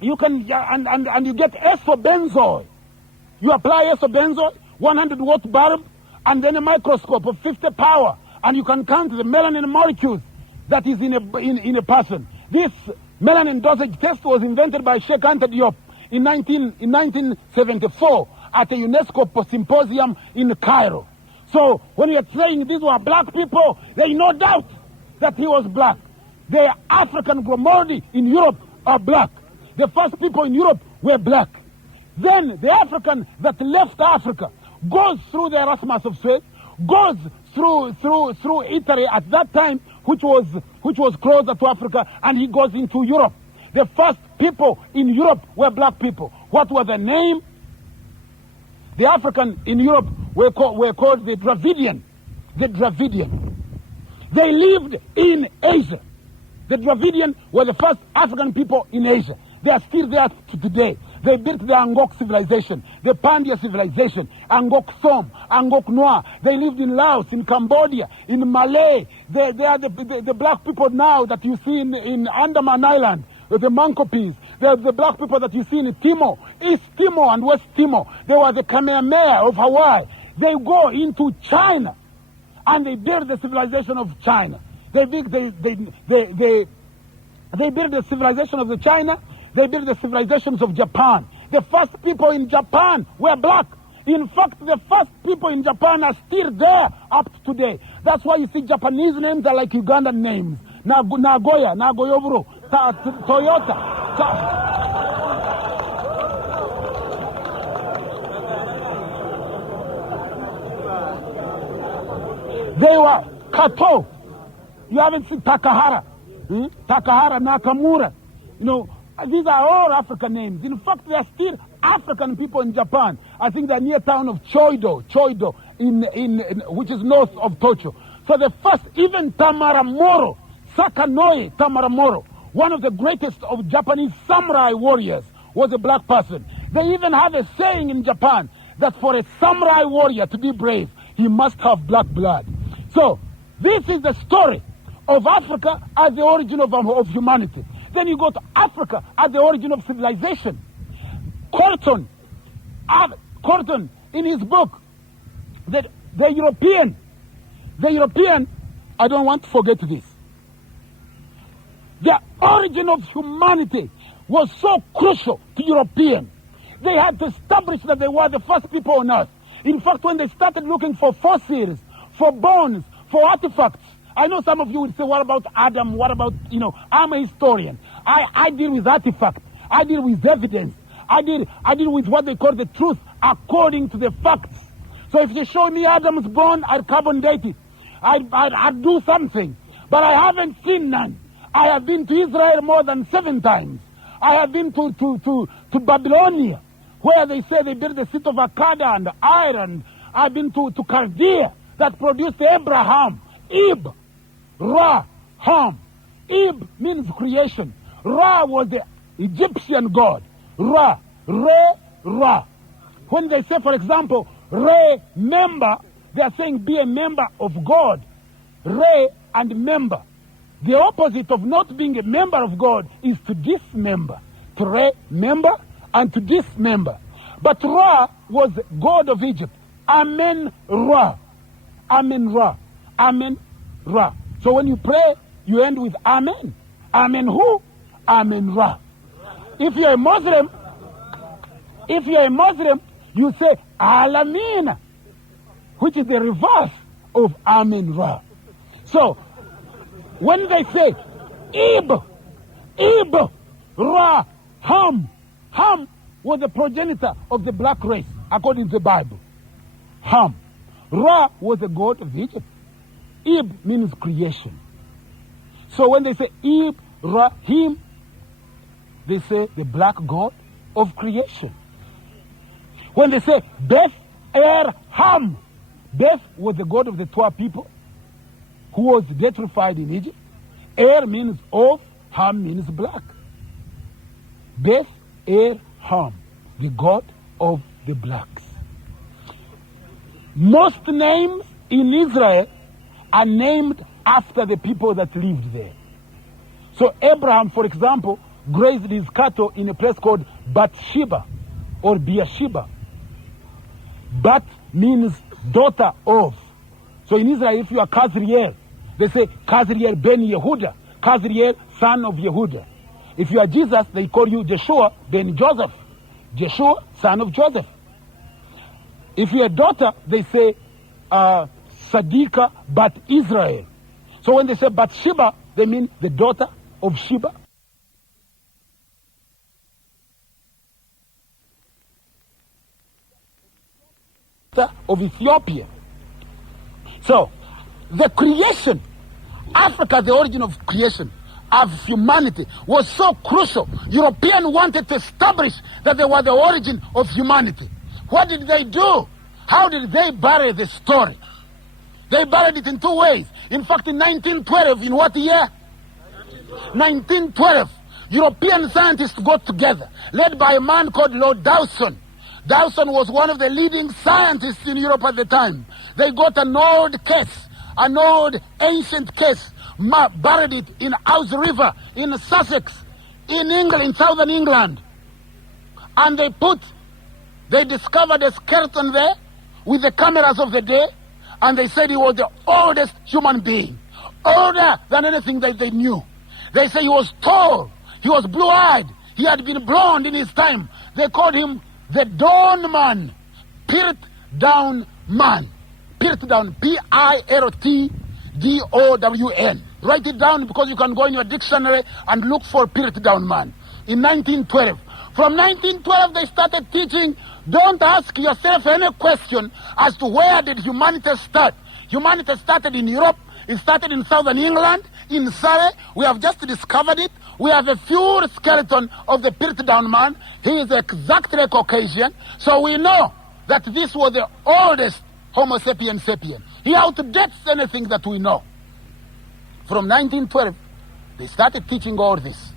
You can and you get isobenzoil. You apply isobenzoil, 100-watt bulb, and then a microscope of 50 power, and you can count the melanin molecules that is in a person. This melanin dosage test was invented by Sheikh Anta Diop in 1974 at a UNESCO symposium in Cairo. So when we are saying these were black people, there is no doubt that he was black. The African Gromordi in Europe are black. The first people in Europe were black. Then the African that left Africa goes through the Erasmus of Suez, goes through Italy at that time, which was closer to Africa, and he goes into Europe. The first people in Europe were black people. What was the name? The African in Europe were called the Dravidian. The Dravidian. They lived in Asia. The Dravidian were the first African people in Asia. They are still there to today. They built the Angok civilization, the Pandya civilization, Angok Som, Angok Noir. They lived in Laos, in Cambodia, in Malay. They are the black people now that you see in Andaman Island, the Mancopes. They're the black people that you see in Timor, East Timor and West Timor. They were the Kamehameha of Hawaii. They go into China and they build the civilization of China. They build the civilization of China. They built the civilizations of Japan. The first people in Japan were black. In fact, the first people in Japan are still there up to today. That's why you see Japanese names are like Ugandan names. Nagoya, Nagoyoburo, Toyota. They were Kato. You haven't seen Takahara. Takahara, Nakamura. You know, these are all African names. In fact, there are still African people in Japan. I think they're near town of Choido, which is north of Tokyo. So the first, even Tamaramoro, Sakanoi Tamaramoro, one of the greatest of Japanese samurai warriors, was a black person. They even have a saying in Japan that for a samurai warrior to be brave, he must have black blood. So this is the story of Africa as the origin of humanity. Then you go to Africa as the origin of civilization. Corton, in his book, the European, I don't want to forget this. The origin of humanity was so crucial to Europeans. They had to establish that they were the first people on earth. In fact, when they started looking for fossils, for bones, for artifacts, I know some of you would say, what about Adam? What about, I'm a historian. I deal with artifacts. I deal with evidence. I deal with what they call the truth according to the facts. So if you show me Adam's bone, I'd carbon date it. I'd do something. But I haven't seen none. I have been to Israel more than 7 times. I have been to Babylonia, where they say they built the city of Akkad and iron. I've been to Chaldea, that produced Abraham, Ib, Ra, Ham. Ib means creation. Ra was the Egyptian god. Ra, Re, Ra. When they say, for example, Re, member, they are saying be a member of God. Re and member. The opposite of not being a member of God is to dismember. To remember and to dismember. But Ra was god of Egypt. Amen, Ra. Amen, Ra. Amen, Ra. So when you pray, you end with Amen. Amen who? Amen Ra. If you're a Muslim, you say Alameen, which is the reverse of Amen Ra. So When they say, Ib, Ra, Ham was the progenitor of the black race, according to the Bible. Ham. Ra was the god of Egypt. Ib means creation. So when they say Ib, Ra, Him, they say the black god of creation. When they say Beth, Er, Ham, Beth was the god of the Twa people who was detrified in Egypt. Er means of, Ham means black. Beth, Er, Ham, the god of the blacks. Most names in Israel are named after the people that lived there. So Abraham, for example, grazed his cattle in a place called Bathsheba or Beersheba. Bat means daughter of. So in Israel, if you are Kazriel, they say Kazriel ben Yehuda, Kazriel son of Yehuda. If you are Jesus, they call you Jeshua ben Joseph, Jeshua son of Joseph. If you are a daughter, they say Sadika bat Israel. So when they say Bathsheba, they mean the daughter of Sheba. Of Ethiopia. So, the creation, Africa, the origin of creation, of humanity, was so crucial. Europeans wanted to establish that they were the origin of humanity. What did they do? How did they bury the story? They buried it in two ways. In fact, in 1912, in what year? 1912, European scientists got together, led by a man called Lord Dawson. Dawson was one of the leading scientists in Europe at the time. They got an old case, an old ancient case, buried it in Ouse River, in Sussex, in England, in southern England. And they discovered a skeleton there with the cameras of the day, and they said he was the oldest human being, older than anything that they knew. They say he was tall, he was blue-eyed, he had been blonde in his time. They called him the Dawn Man, Piltdown Man. Piltdown, Piltdown. Write it down because you can go in your dictionary and look for Piltdown Man. In 1912. From 1912 they started teaching, don't ask yourself any question as to where did humanity start. Humanity started in Europe, it started in southern England, in Surrey. We have just discovered it. We have a few skeleton of the Piltdown Man. He is exactly Caucasian. So we know that this was the oldest Homo sapien sapien. He outdates anything that we know. From 1912, they started teaching all this.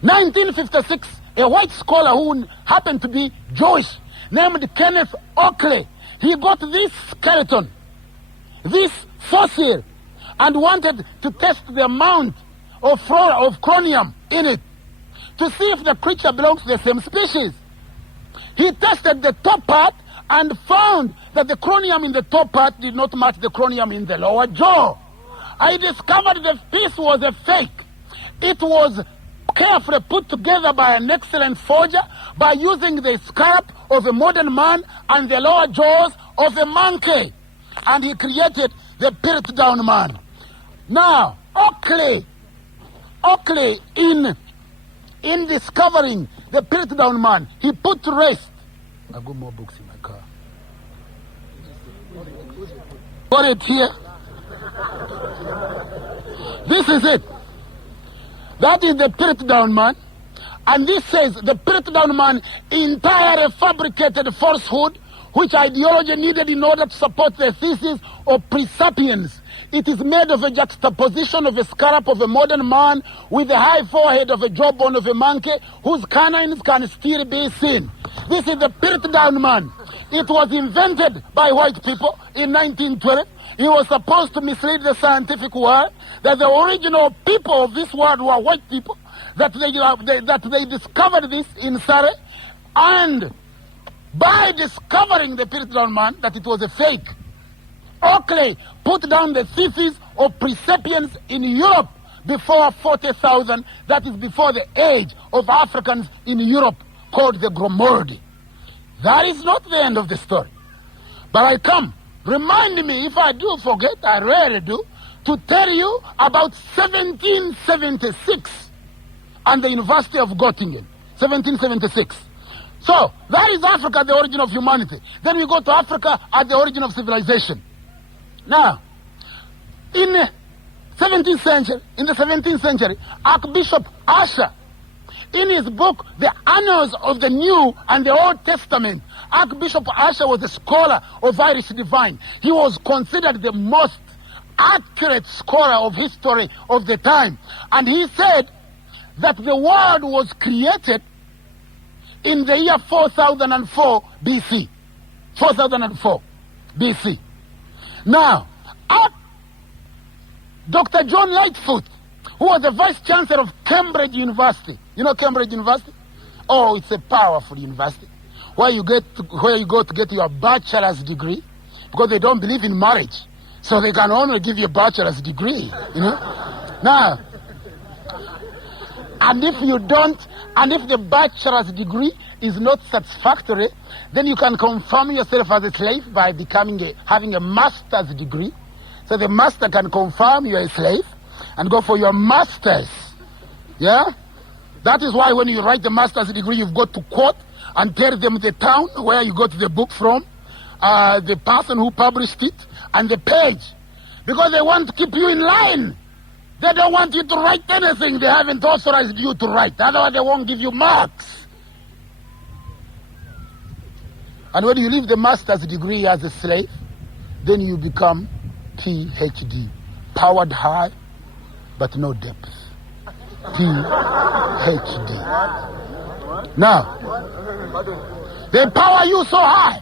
1956, a white scholar who happened to be Jewish, named Kenneth Oakley, he got this skeleton, this fossil, and wanted to test the amount of chromium in it to see if the creature belongs to the same species. He tested the top part and found that the chromium in the top part did not match the chromium in the lower jaw. I discovered the piece was a fake. It was carefully put together by an excellent forger by using the scalp of a modern man and the lower jaws of a monkey. And he created the Piltdown Man. Now, Oakley, in discovering the Piltdown Man, he put to rest. I've got more books in my car. Got it here. This is it. That is the Piltdown Man. And this says the Piltdown Man entirely fabricated falsehood, which ideology needed in order to support the thesis of presapiens. It is made of a juxtaposition of a scalp of a modern man with the high forehead of a jawbone of a monkey whose canines can still be seen. This is the Piltdown Man. It was invented by white people in 1912. It was supposed to mislead the scientific world that the original people of this world were white people, that they discovered this in Surrey, and by discovering the Piltdown Man, that it was a fake, Oakley put down the thesis of presapiens in Europe before 40,000, that is before the age of Africans in Europe, called the Gromordi. That is not the end of the story. But I come, remind me, if I do forget, I rarely do, to tell you about 1776 and the University of Göttingen. 1776. So, that is Africa, the origin of humanity. Then we go to Africa at the origin of civilization. Now, in the 17th century, Archbishop Usher, in his book, The Annals of the New and the Old Testament, Archbishop Usher was a scholar of Irish divine. He was considered the most accurate scholar of history of the time. And he said that the world was created in the year 4004 BC. 4004 BC. Now, Dr. John Lightfoot, who was the vice chancellor of Cambridge University. You know Cambridge University? Oh, it's a powerful university where you go to get your bachelor's degree, because they don't believe in marriage, so they can only give you a bachelor's degree. You know. Now, and if the bachelor's degree is not satisfactory, then you can confirm yourself as a slave by having a master's degree. So the master can confirm you're a slave and go for your master's. Yeah? That is why when you write the master's degree, you've got to quote and tell them the town where you got the book from, the person who published it, and the page. Because they want to keep you in line. They don't want you to write anything they haven't authorized you to write. Otherwise, they won't give you marks. And when you leave the master's degree as a slave, then you become PhD. Powered high, but no depth. PhD. Now, they power you so high,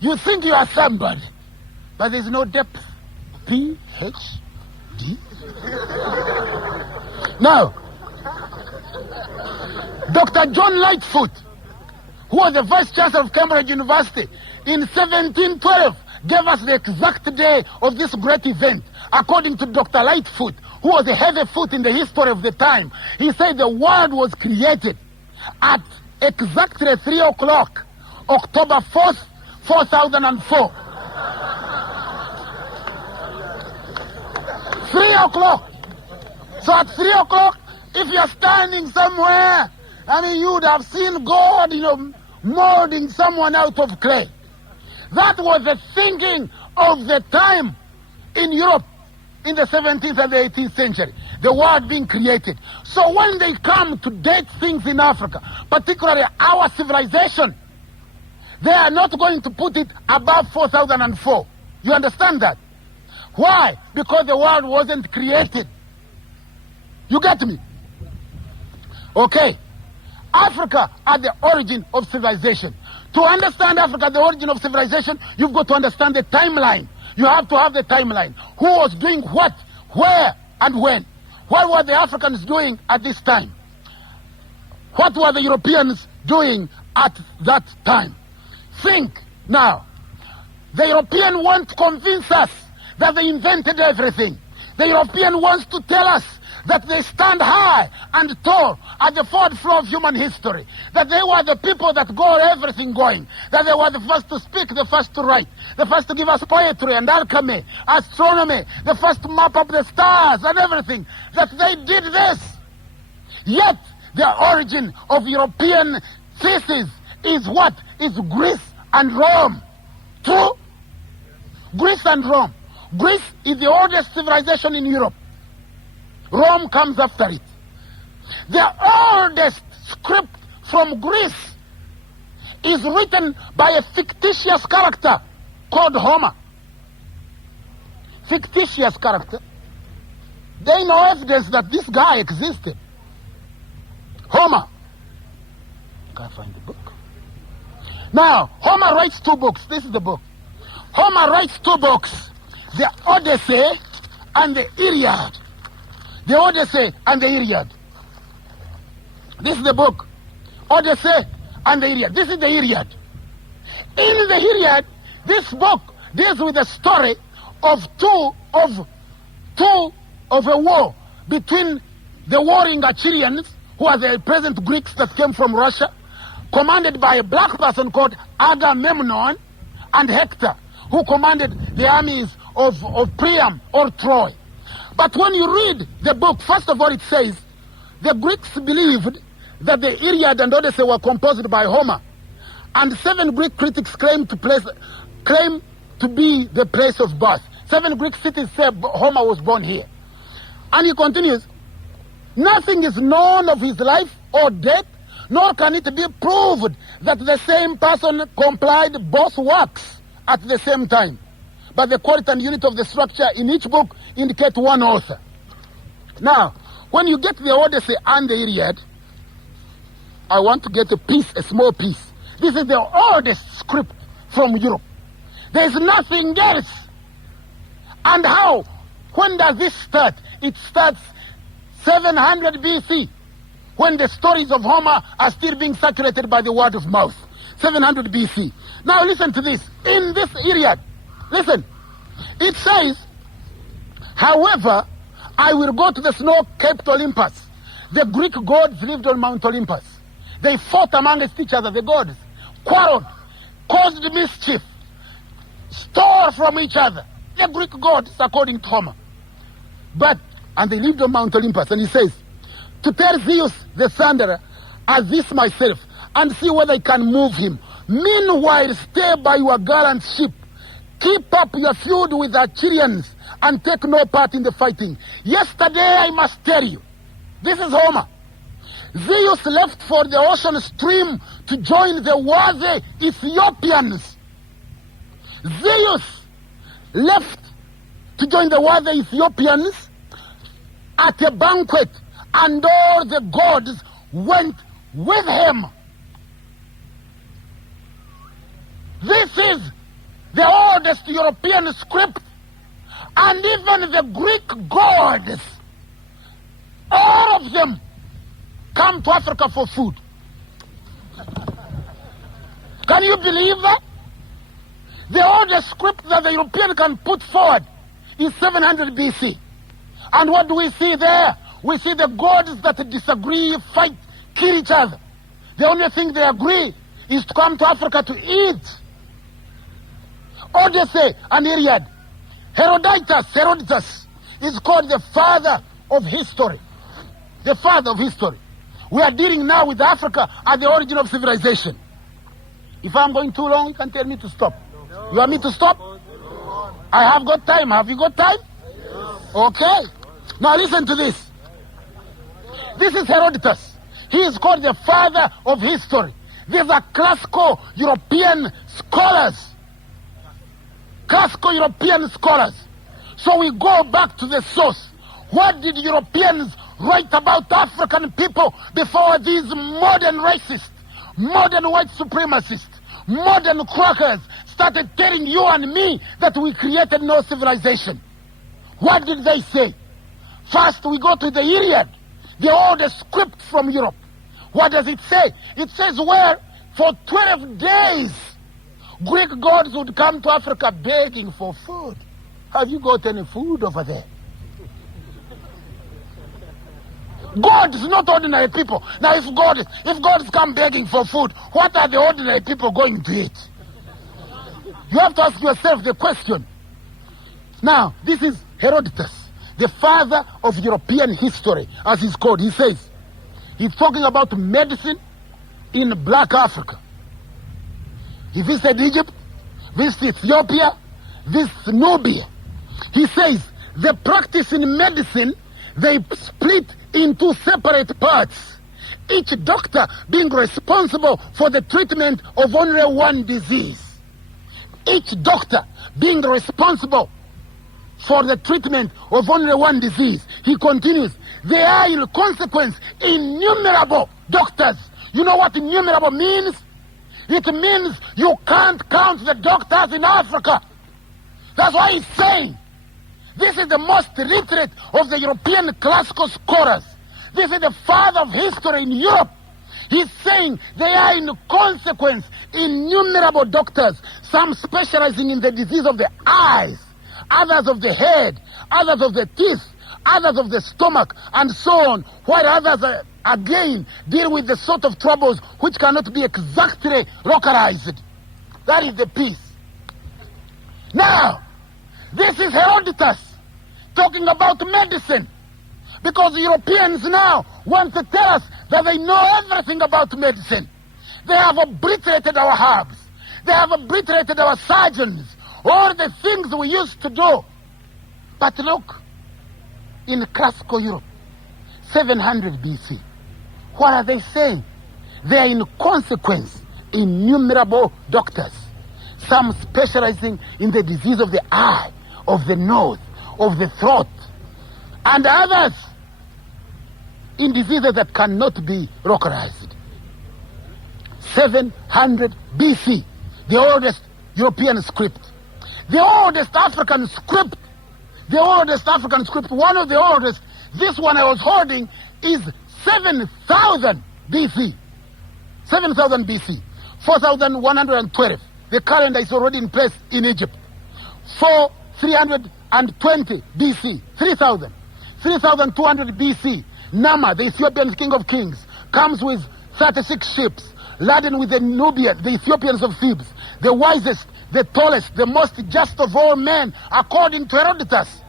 you think you are somebody, but there's no depth. PhD. Now, Dr. John Lightfoot, who was the vice chancellor of Cambridge University, in 1712 gave us the exact day of this great event. According to Dr. Lightfoot, who was a heavy foot in the history of the time, he said the world was created at exactly 3 o'clock, October 4th, 4004. 3 o'clock. So at 3 o'clock, if you're standing somewhere, you would have seen God, molding someone out of clay. That was the thinking of the time in Europe in the 17th and the 18th century, the world being created. So when they come to date things in Africa, particularly our civilization, they are not going to put it above 4004. You understand that? Why? Because the world wasn't created. You get me? Okay. Africa at the origin of civilization. To understand Africa, the origin of civilization, you've got to understand the timeline. You have to have the timeline. Who was doing what, where, and when? What were the Africans doing at this time? What were the Europeans doing at that time? Think now. The European wants to convince us that they invented everything. The European wants to tell us that they stand high and tall at the fourth floor of human history, that they were the people that got everything going, that they were the first to speak, the first to write, the first to give us poetry and alchemy, astronomy, the first to map up the stars and everything, that they did this. Yet, the origin of European thesis is what? Is Greece and Rome. True? Greece and Rome. Greece is the oldest civilization in Europe. Rome comes after it. The oldest script from Greece is written by a fictitious character called Homer. Fictitious character. There is no evidence that this guy existed. Homer. Can't find the book. Now, Homer writes 2 books. This is the book. Homer writes 2 books. The Odyssey and the Iliad. The Odyssey and the Iliad. This is the book. Odyssey and the Iliad. This is the Iliad. In the Iliad, this book deals with the story of a war between the warring Achilleans, who are the present Greeks that came from Russia, commanded by a black person called Agamemnon, and Hector, who commanded the armies of Priam or Troy. But when you read the book, first of all it says, the Greeks believed that the Iliad and Odyssey were composed by Homer. And 7 Greek critics claim to be the place of birth. 7 Greek cities say Homer was born here. And he continues, nothing is known of his life or death, nor can it be proved that the same person compiled both works at the same time. But the quality and unit of the structure in each book indicate one author. Now, when you get the Odyssey and the Iliad, I want to get a small piece. This is the oldest script from Europe. There's nothing else. And how? When does this start? It starts 700 BC, when the stories of Homer are still being saturated by the word of mouth. 700 BC. Now listen to this. In this Iliad, listen, it says, however, I will go to the snow-capped Olympus. The Greek gods lived on Mount Olympus. They fought amongst each other, the gods, quarreled, caused mischief, stole from each other. The Greek gods, according to Homer. And they lived on Mount Olympus. And he says, to tell Zeus the thunderer, as this myself, and see whether I can move him. Meanwhile, stay by your gallant ship. Keep up your feud with the Achilleans and take no part in the fighting. Yesterday, I must tell you, this is Homer. Zeus left for the ocean stream to join the worthy Ethiopians. Zeus left to join the worthy Ethiopians at a banquet, and all the gods went with him. This is the oldest European script, and even the Greek gods, all of them come to Africa for food. Can you believe that? The oldest script that the European can put forward is 700 BC. And what do we see there? We see the gods that disagree, fight, kill each other. The only thing they agree is to come to Africa to eat. Odyssey and Iliad. Herodotus is called the father of history. The father of history. We are dealing now with Africa at the origin of civilization. If I'm going too long, you can tell me to stop. You want me to stop? I have got time. Have you got time? Okay. Now listen to this. This is Herodotus. He is called the father of history. These are classical European scholars. Classical European scholars. So we go back to the source. What did Europeans write about African people before these modern racists, modern white supremacists, modern crackers started telling you and me that we created no civilization? What did they say? First, we go to the Iliad, the oldest script from Europe. What does it say? It says where for 12 days Greek gods would come to Africa begging for food. Have you got any food over there? Gods, not ordinary people. Now if gods come begging for food, what are the ordinary people going to eat? You have to ask yourself the question. Now, this is Herodotus, the father of European history, as he's called. He says, he's talking about medicine in Black Africa. He visited Egypt, visited Ethiopia, visited Nubia. He says, the practice in medicine, they split into separate parts, each doctor being responsible for the treatment of only one disease. Each doctor being responsible for the treatment of only one disease. He continues, there are in consequence innumerable doctors. You know what innumerable means? It means you can't count the doctors in Africa. That's why he's saying, this is the most literate of the European classical scholars. This is the father of history in Europe. He's saying they are in consequence innumerable doctors, some specializing in the disease of the eyes, others of the head, others of the teeth, others of the stomach, and so on, while others again deal with the sort of troubles which cannot be exactly localized. That is the piece. Now, this is Herodotus talking about medicine. Because Europeans now want to tell us that they know everything about medicine. They have obliterated our herbs. They have obliterated our surgeons. All the things we used to do. But look, in classical Europe, 700 BC, what are they saying? They are in consequence innumerable doctors, some specializing in the disease of the eye, of the nose, of the throat, and others in diseases that cannot be localized. 700 BC, the oldest European script. The oldest African script, one of the oldest, this one I was holding, is 7,000 BC. 7,000 BC. 4,112. The calendar is already in place in Egypt. 320 BC. 3,000. 3,200 BC. Nama, the Ethiopian king of kings, comes with 36 ships, laden with the Nubians, the Ethiopians of Thebes, the wisest, the tallest, the most just of all men, according to Herodotus,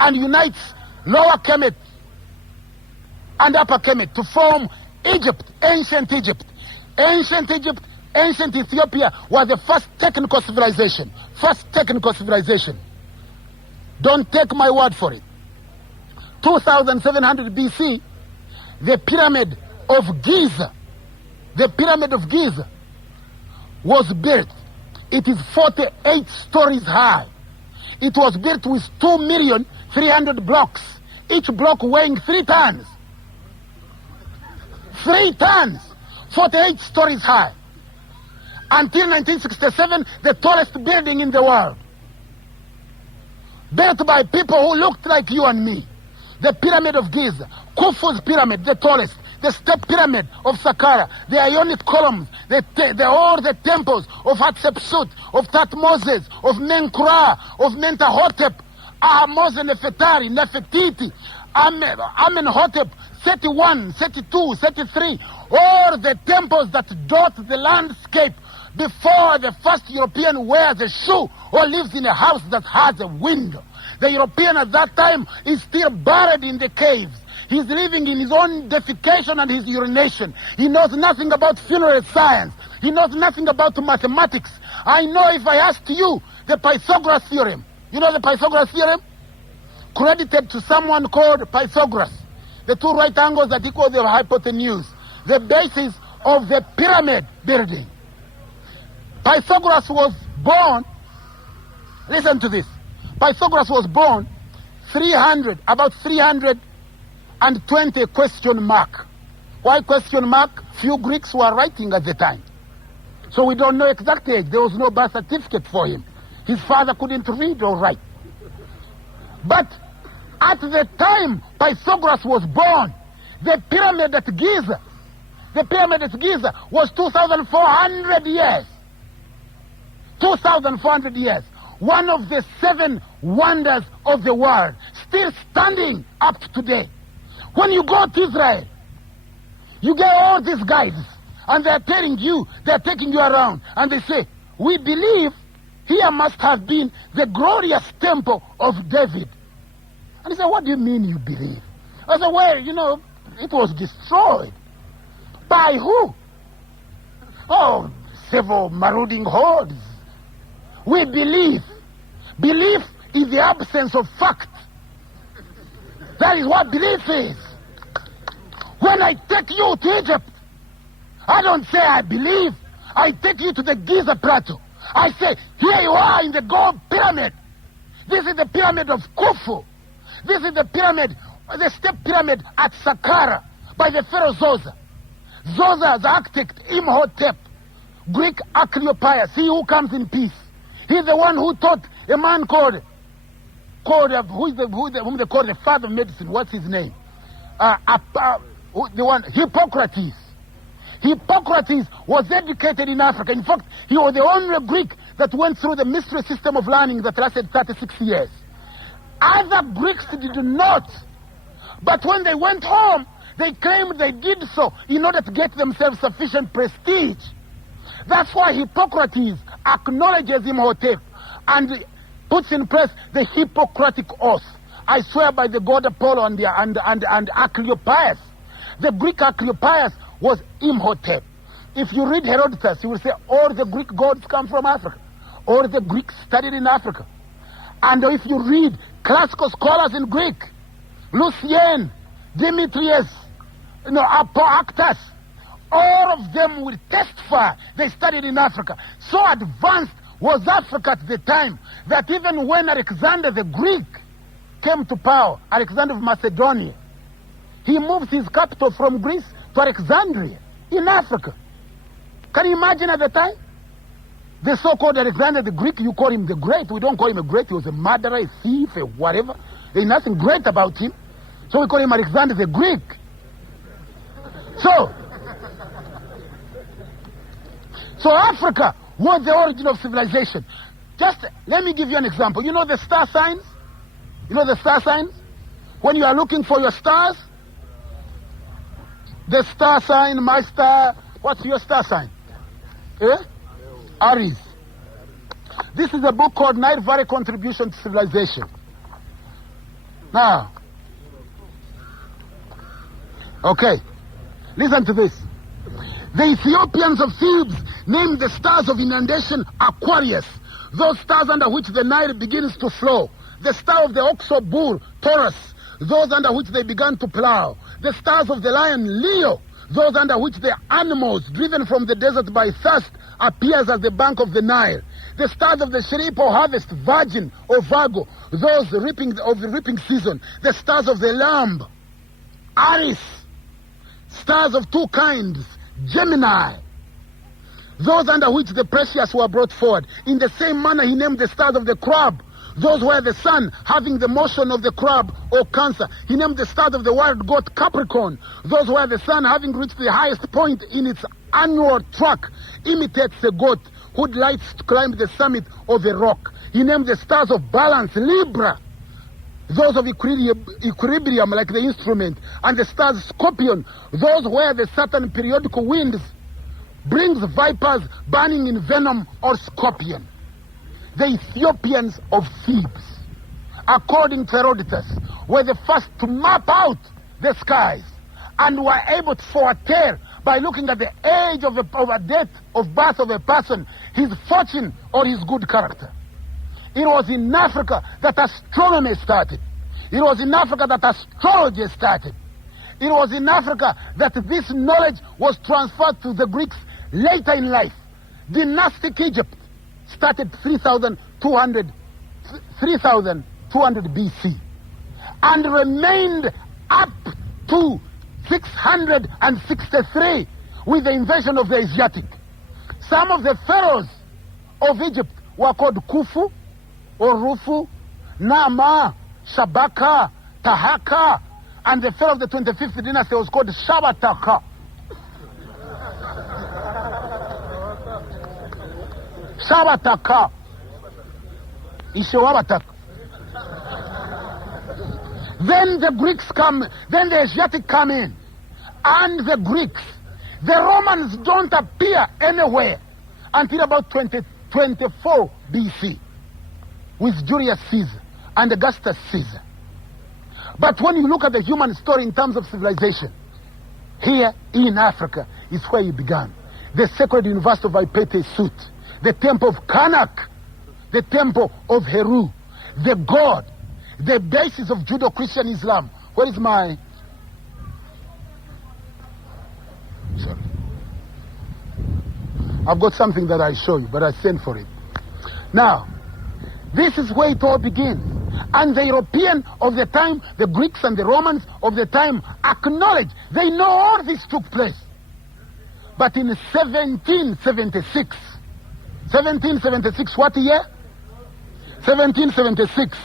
and unites Lower Kemet and Upper Kemet to form Egypt, ancient Egypt. Ancient Egypt, ancient Ethiopia was the first technical civilization. Don't take my word for it. 2,700 BC, the pyramid of Giza was built. It is 48 stories high. It was built with 2,300,000 blocks, each block weighing 3 tons. 3 tons, 48 stories high. Until 1967, the tallest building in the world. Built by people who looked like you and me. The Pyramid of Giza, Khufu's pyramid, the tallest. The step pyramid of Saqqara, the Ionic columns, all the temples of Hatshepsut, of Thutmoses, of Menkura, of Mentahotep, Ahmose Nefertari, Nefertiti, Amenhotep, 31, 32, 33, all the temples that dot the landscape before the first European wears a shoe or lives in a house that has a window. The European at that time is still buried in the caves. He's living in his own defecation and his urination. He knows nothing about funeral science. He knows nothing about mathematics. I know if I asked you the Pythagoras theorem. You know the Pythagoras theorem? Credited to someone called Pythagoras. The two right angles that equal the hypotenuse. The basis of the pyramid building. Pythagoras was born, listen to this. Pythagoras was born about 320 question mark. Why question mark? Few Greeks were writing at the time. So we don't know exact age. There was no birth certificate for him. His father couldn't read or write. But at the time Pythagoras was born, the pyramid at Giza was 2,400 years. 2,400 years. One of the 7 wonders of the world, still standing up to today. When you go to Israel, you get all these guides, and they're taking you around, and they say, we believe here must have been the glorious temple of David. And he said, what do you mean you believe? I said, well, it was destroyed. By who? Oh, several marauding hordes. We believe. Belief is the absence of fact. That is what belief is. When I take you to Egypt, I don't say I believe. I take you to the Giza Plateau. I say, here you are in the gold pyramid. This is the pyramid of Khufu. This is the pyramid, the step pyramid at Saqqara by the pharaoh Zoser. Zoser, the architect, Imhotep, Greek Acleopius, he who comes in peace. He's the one who taught a man whom they call the father of medicine. What's his name? Hippocrates. Hippocrates was educated in Africa. In fact, he was the only Greek that went through the mystery system of learning that lasted 36 years. Other Greeks did not. But when they went home, they claimed they did so in order to get themselves sufficient prestige. That's why Hippocrates acknowledges Imhotep and puts in place the Hippocratic oath. I swear by the god Apollo and Asclepius. The Greek Asclepius was Imhotep. If you read Herodotus, you will say all the Greek gods come from Africa. All the Greeks studied in Africa. And if you read classical scholars in Greek, Lucian, Demetrius, Apoactus, all of them will testify they studied in Africa. So advanced was Africa at the time that even when Alexander the Greek came to power, Alexander of Macedonia, he moved his capital from Greece to Alexandria in Africa. Can you imagine at the time? The so-called Alexander the Greek, you call him the Great. We don't call him a great. He was a murderer, a thief, a whatever. There's nothing great about him. So we call him Alexander the Greek. So Africa was the origin of civilization. Just let me give you an example. You know the star signs? You know the star signs? When you are looking for your stars, the star sign, my star, what's your star sign? Aries. This is a book called Nile Valley Contribution to Civilization. Now, okay, listen to this. The Ethiopians of Thebes named the stars of inundation Aquarius, those stars under which the Nile begins to flow. The star of the ox or bull, Taurus, those under which they began to plow. The stars of the lion, Leo, those under which the animals, driven from the desert by thirst, appears as the bank of the Nile. The stars of the Sherip or harvest, Virgin or Virgo, those of the reaping season. The stars of the lamb, Aries. Stars of two kinds, Gemini, those under which the precious were brought forward. In the same manner he named the stars of the crab, those were the sun having the motion of the crab or Cancer. He named the stars of the wild goat Capricorn, those were the sun having reached the highest point in its annual track, imitates a goat who delights to climb the summit of a rock. He named the stars of balance, Libra, those of equilibrium like the instrument, and the stars Scorpion, those where the Saturn periodical winds brings vipers burning in venom or scorpion. The Ethiopians of Thebes, according to Herodotus, were the first to map out the skies and were able to foretell by looking at the age of a death of birth of a person, his fortune or his good character. It was in Africa that astronomy started. It was in Africa that astrology started. It was in Africa that this knowledge was transferred to the Greeks later in life. Dynastic Egypt started 3,200 BC and remained up to 663 with the invasion of the Asiatic. Some of the pharaohs of Egypt were called Khufu or Rufu, Nama, Shabaka, Tahaka, and the pharaoh of the 25th dynasty was called Shabataka. Shabataka. Ishawabataka. Then the Greeks come, then the Asiatic come in, and the Greeks. The Romans don't appear anywhere until about 24 BC with Julius Caesar and Augustus Caesar. But when you look at the human story in terms of civilization, here in Africa is where it began. The sacred university of Ipete Sut, the temple of Karnak, the temple of Heru, the god, the basis of Judo-Christian Islam. Where is my... Sorry. I've got something that I show you, but I sent for it. Now, this is where it all begins. And the European of the time, the Greeks and the Romans of the time acknowledge. They know all this took place. But in 1776, what year? 1776,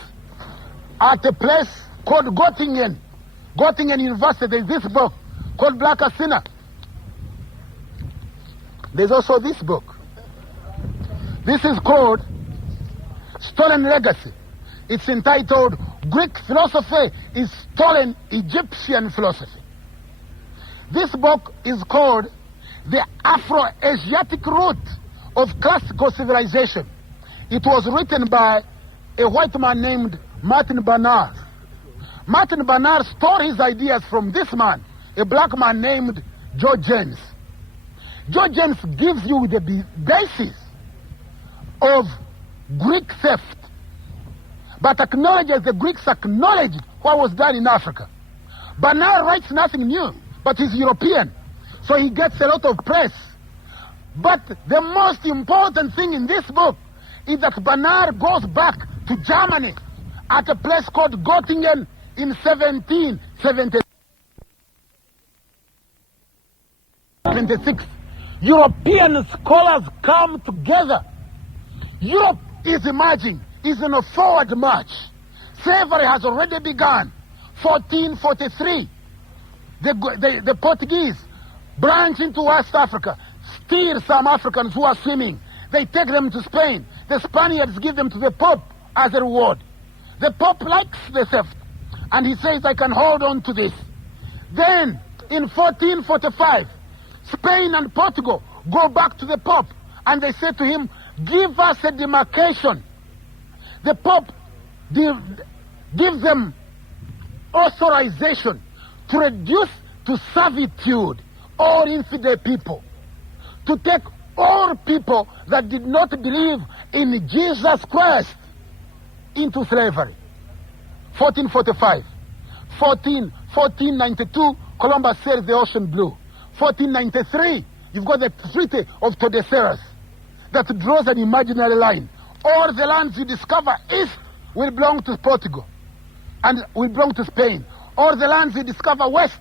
at a place called Göttingen University, there's this book called Black Sinner. There's also this book. This is called Stolen Legacy. It's entitled Greek Philosophy is Stolen Egyptian Philosophy. This book is called The Afro-Asiatic Root of Classical Civilization. It was written by a white man named Martin Barnard. Martin Barnard stole his ideas from this man, a black man named George James. George James gives you the basis of Greek theft, but acknowledges the Greeks acknowledged what was done in Africa. Barnard writes nothing new, but he's European, so he gets a lot of press. But the most important thing in this book is that Barnard goes back to Germany at a place called Göttingen in 1776. European scholars come together. Europe is emerging, is in a forward march. Slavery has already begun. 1443, the Portuguese branch into West Africa, steal some Africans who are swimming. They take them to Spain. The Spaniards give them to the Pope as a reward. The Pope likes the theft, and he says, I can hold on to this. Then, in 1445, Spain and Portugal go back to the Pope, and they say to him, give us a demarcation. The Pope gives them authorization to reduce to servitude all infidel people, to take all people that did not believe in Jesus Christ into slavery. 1445. 1492, Columbus sails the ocean blue. 1493, you've got the Treaty of Tordesillas that draws an imaginary line. All the lands you discover east will belong to Portugal and will belong to Spain. All the lands you discover west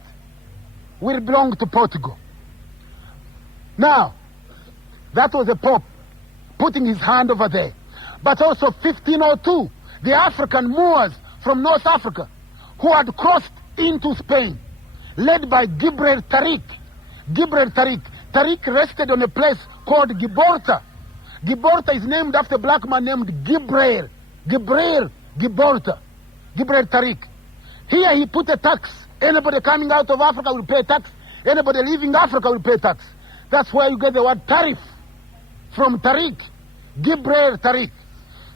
will belong to Portugal. Now, that was the Pope putting his hand over there. But also 1502, the African Moors from North Africa who had crossed into Spain, led by Gibraltar Tariq. Tariq rested on a place called Gibraltar. Gibraltar is named after a black man named Gibraltar Tariq. Here he put a tax. Anybody coming out of Africa will pay tax. Anybody leaving Africa will pay tax. That's where you get the word tariff from Tariq, Gibraltar Tariq.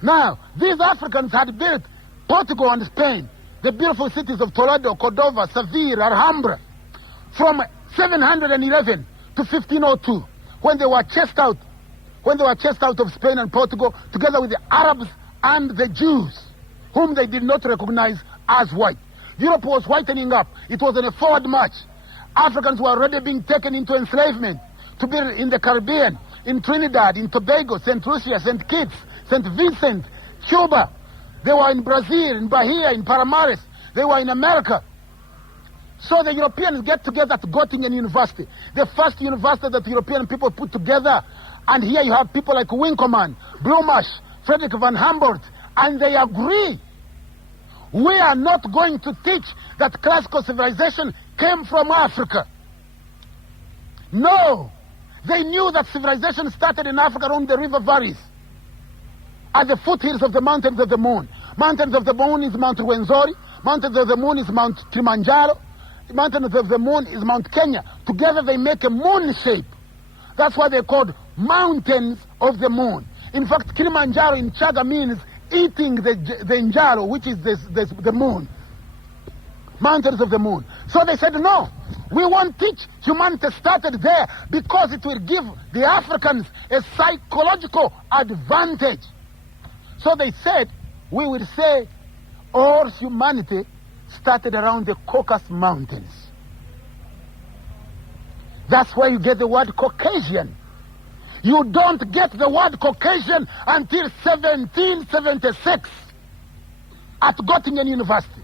Now, these Africans had built Portugal and Spain, the beautiful cities of Toledo, Cordova, Seville, Alhambra, from 711 to 1502, when they were chased out of Spain and Portugal, together with the Arabs and the Jews, whom they did not recognize as white. Europe was whitening up. It was in a forward march. Africans were already being taken into enslavement to be in the Caribbean, in Trinidad, in Tobago, St. Lucia, St. Kitts, St. Vincent, Cuba. They were in Brazil, in Bahia, in Palmares. They were in America. So the Europeans get together at Göttingen University, the first university that European people put together. And here you have people like Winkelmann, Blumash, Frederick van Humboldt, and they agree. We are not going to teach that classical civilization came from Africa. No. They knew that civilization started in Africa around the river valleys, at the foothills of the mountains of the moon. Mountains of the moon is Mount Rwenzori. Mountains of the moon is Mount Kilimanjaro. Mountains of the moon is Mount Kenya. Together they make a moon shape. That's why they're called mountains of the moon. In fact, Kilimanjaro in Chaga means eating the Njaro, which is the moon. Mountains of the moon. So they said, no, we won't teach humanity started there because it will give the Africans a psychological advantage. So they said, we will say all humanity started around the Caucasus Mountains. That's where you get the word Caucasian. You don't get the word Caucasian until 1776 at Göttingen University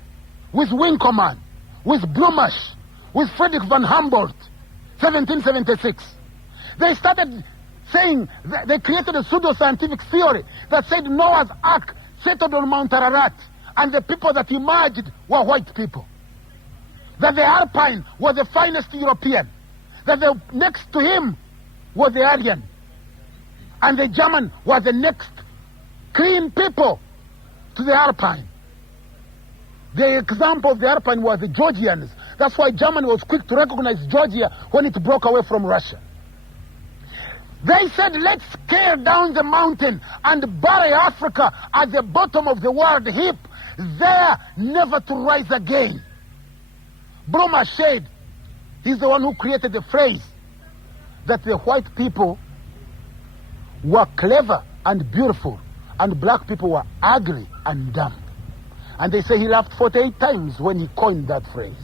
with Winkelmann, with Blumash, with Frederick van Humboldt, 1776. They started saying, they created a pseudo-scientific theory that said Noah's Ark settled on Mount Ararat and the people that emerged were white people. That the Alpine was the finest European. That the next to him was the Aryan. And the German was the next clean people to the Alpine. The example of the Alpine was the Georgians. That's why Germany was quick to recognize Georgia when it broke away from Russia. They said, let's scale down the mountain and bury Africa at the bottom of the world heap, there never to rise again. Broma Shade, he's the one who created the phrase that the white people were clever and beautiful and black people were ugly and dumb. And they say he laughed 48 times when he coined that phrase.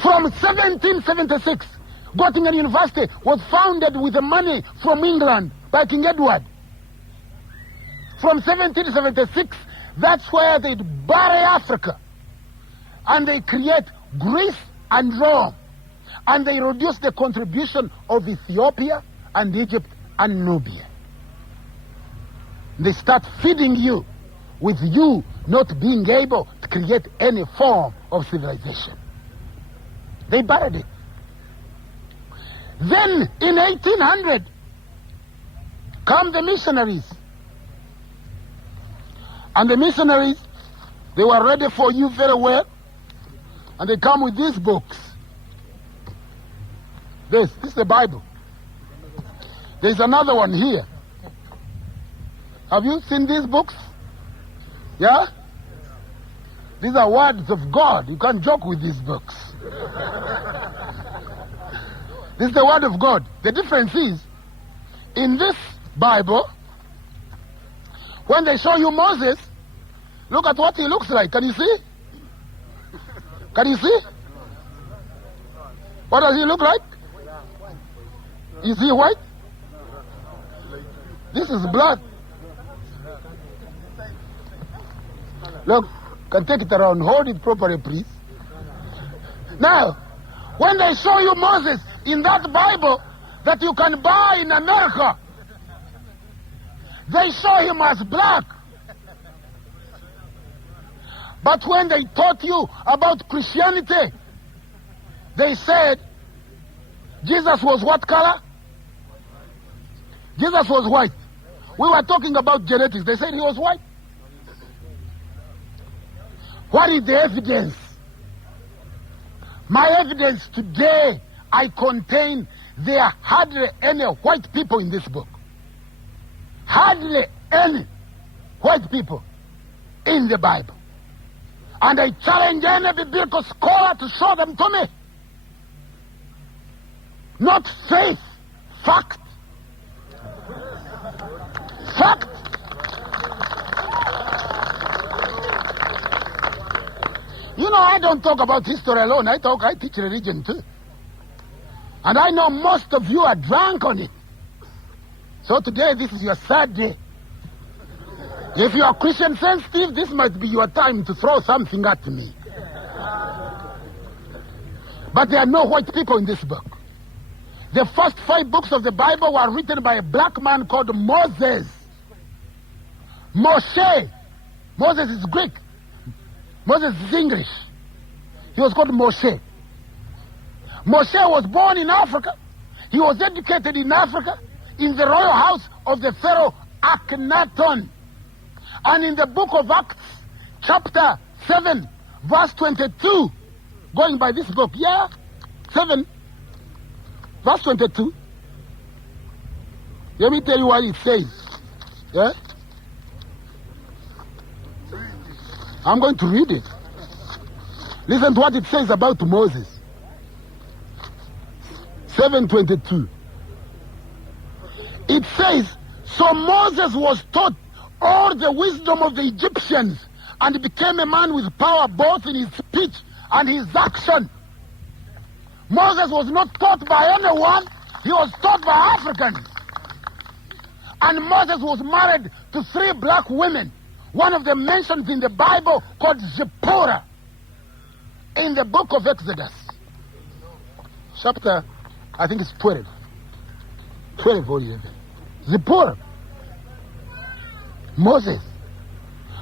From 1776, Göttingen University was founded with the money from England by King Edward. From 1776, that's where they'd bury Africa. And they create Greece and Rome. And they reduce the contribution of Ethiopia and Egypt and Nubia. They start feeding you with you not being able to create any form of civilization. They buried it. Then in 1800 come the missionaries. And the missionaries, they were ready for you very well. And they come with these books. This is the Bible. There's another one here. Have you seen these books? Yeah? These are words of God. You can't joke with these books. This is the word of God. The difference is, in this Bible, when they show you Moses, look at what he looks like. Can you see? Can you see? What does he look like? Is he white? This is black. Look, can take it around. Hold it properly, please. Now, when they show you Moses in that Bible that you can buy in America, they show him as black. But when they taught you about Christianity, they said Jesus was what color? Jesus was white. We were talking about genetics. They said he was white. What is the evidence? My evidence today, I contain there are hardly any white people in this book. Hardly any white people in the Bible. And I challenge any biblical scholar to show them to me. Not faith, fact. Fact. You know, I don't talk about history alone. I teach religion too. And I know most of you are drunk on it. So today, this is your sad day. If you are Christian sensitive, this might be your time to throw something at me. But there are no white people in this book. The first 5 books of the Bible were written by a black man called Moses. Moshe. Moses is Greek. Moses is English. He was called Moshe. Moshe was born in Africa. He was educated in Africa in the royal house of the Pharaoh Akhenaton. And in the book of Acts, chapter 7, verse 22, going by this book, 7, verse 22. Let me tell you what it says. Yeah? I'm going to read it. Listen to what it says about Moses. 7:22. It says, so Moses was taught all the wisdom of the Egyptians and became a man with power both in his speech and his action. Moses was not taught by anyone. He was taught by Africans. And Moses was married to 3 black women. One of them mentioned in the Bible called Zipporah in the book of Exodus. Chapter, I think it's 12. 12 or 11. Zipporah. Moses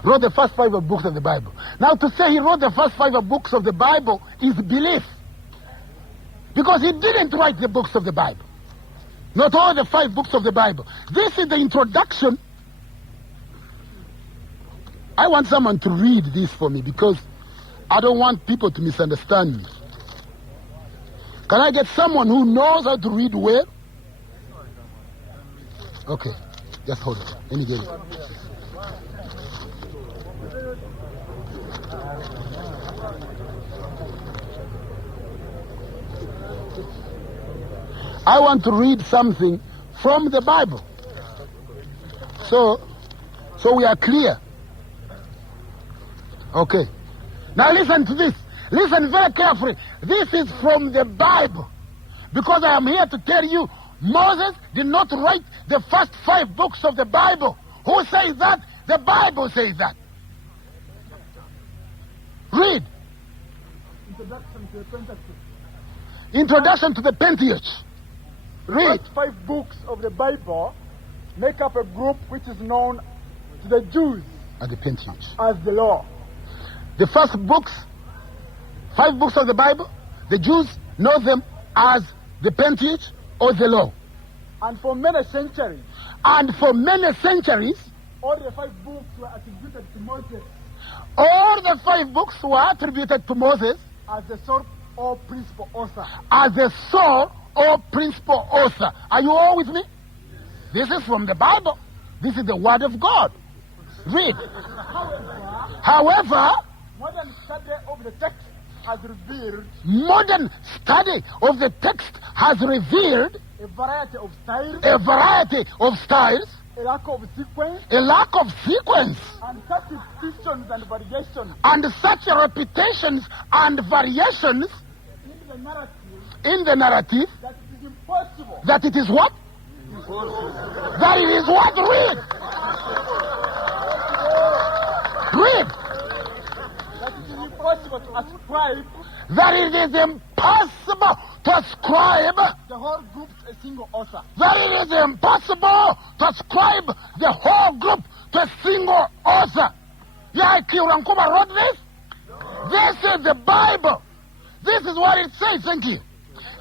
wrote the first 5 books of the Bible. Now to say he wrote the first 5 books of the Bible is belief. Because he didn't write the books of the Bible. Not all the 5 books of the Bible. This is the introduction. I want someone to read this for me because I don't want people to misunderstand me. Can I get someone who knows how to read well? Okay, just hold it. Let me get it. I want to read something from the Bible. So we are clear. Okay. Now listen to this. Listen very carefully. This is from the Bible. Because I am here to tell you, Moses did not write the first 5 books of the Bible. Who says that? The Bible says that. Read. Introduction to the Pentateuch. Read. The first 5 books of the Bible make up a group which is known to the Jews At the Pentateuch. as the law. The first books, 5 books of the Bible, the Jews know them as the Pentateuch or the law. And for many centuries, And for many centuries, all the 5 books were attributed to Moses all the 5 books were attributed to Moses as the sole or principal author. as the sole or principal author. Are you all with me? This is from the Bible. This is the Word of God. Read. However, Modern study of the text has revealed modern study of the text has revealed a variety of styles, a variety of styles, a lack of sequence, a lack of sequence, and such repetitions and variations and such repetitions and variations in the narrative in the narrative that it is impossible that it is what? That it is what? Read. Read. that it is impossible to ascribe That it is impossible to ascribe the whole group to a single author. that it is impossible to ascribe the whole group to a single author. Yeah, Kaihura Nkuba wrote this. This is the Bible. This is what it says. Thank you.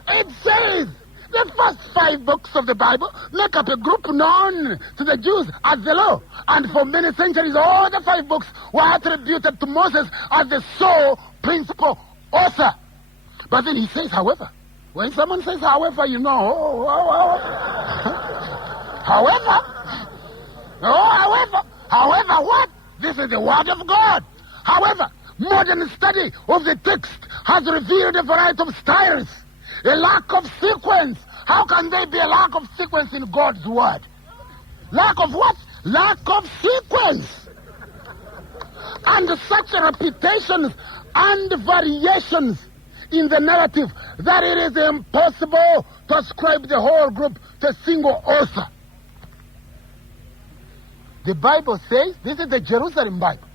It says the first 5 books of the Bible make up a group known to the Jews as the law. And for many centuries, all the 5 books were attributed to Moses as the sole principal author. But then he says, however. When someone says, however, you know, however what? This is the Word of God. However, modern study of the text has revealed a variety of styles, a lack of sequence. How can there be a lack of sequence in God's Word? Lack of what? Lack of sequence. And such repetitions and variations in the narrative that it is impossible to ascribe the whole group to a single author. The Bible says, this is the Jerusalem Bible.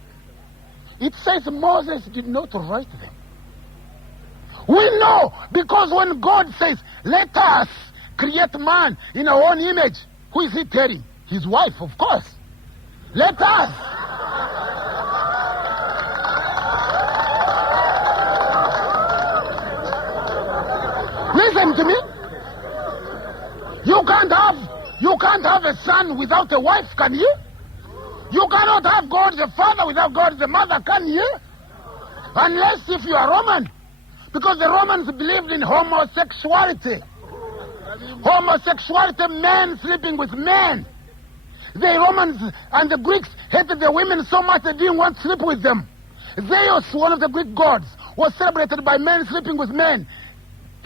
It says Moses did not write them. We know because when God says, let us create man in our own image, who is he telling? His wife, of course. Let us. Listen to me. You can't have a son without a wife, can you? You cannot have God the Father without God the Mother, can you? Unless if you are Roman. Because the Romans believed in homosexuality. Homosexuality, men sleeping with men. The Romans and the Greeks hated the women so much they didn't want to sleep with them. Zeus, one of the Greek gods, was celebrated by men sleeping with men,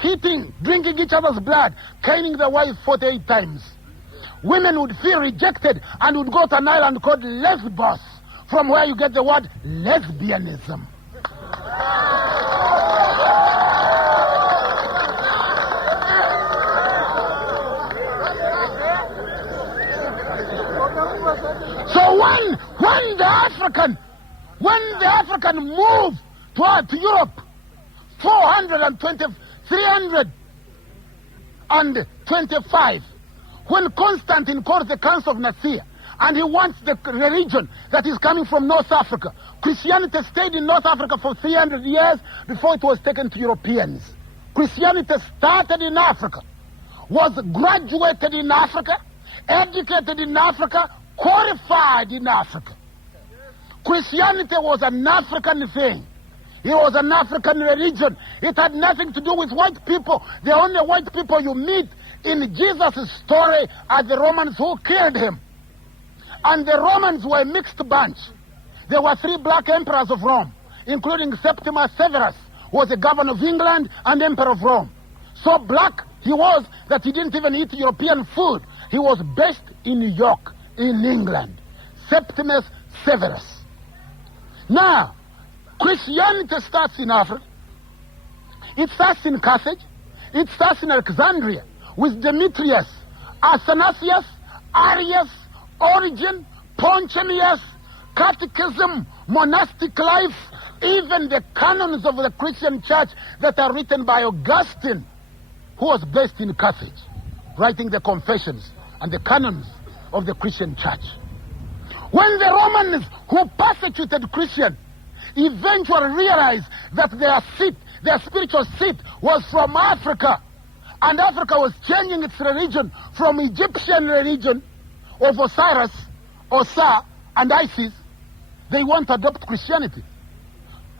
eating, drinking each other's blood, caning their wife 48 times. Women would feel rejected and would go to an island called Lesbos, from where you get the word lesbianism. So when the African moved to Europe, 325, when Constantine called the Council of Nicaea, and he wants the religion that is coming from North Africa. Christianity stayed in North Africa for 300 years before it was taken to Europeans. Christianity started in Africa, was graduated in Africa, educated in Africa, qualified in Africa. Christianity was an African thing. It was an African religion. It had nothing to do with white people. The only white people you meet in Jesus' story are the Romans who killed him. And the Romans were a mixed bunch. There were 3 black emperors of Rome, including Septimus Severus, who was the governor of England and emperor of Rome. So black he was that he didn't even eat European food. He was based in New York, in England. Septimus Severus. Now, Christianity starts in Africa. It starts in Carthage. It starts in Alexandria with Demetrius, Athanasius, Arius, Origen, Ponchemius, catechism, monastic life, even the canons of the Christian church that are written by Augustine, who was based in Carthage, writing the confessions and the canons of the Christian church. When the Romans who persecuted Christians eventually realized that their spiritual seat was from Africa, and Africa was changing its religion from Egyptian religion of Osiris, Osa, and Isis, they want to adopt Christianity.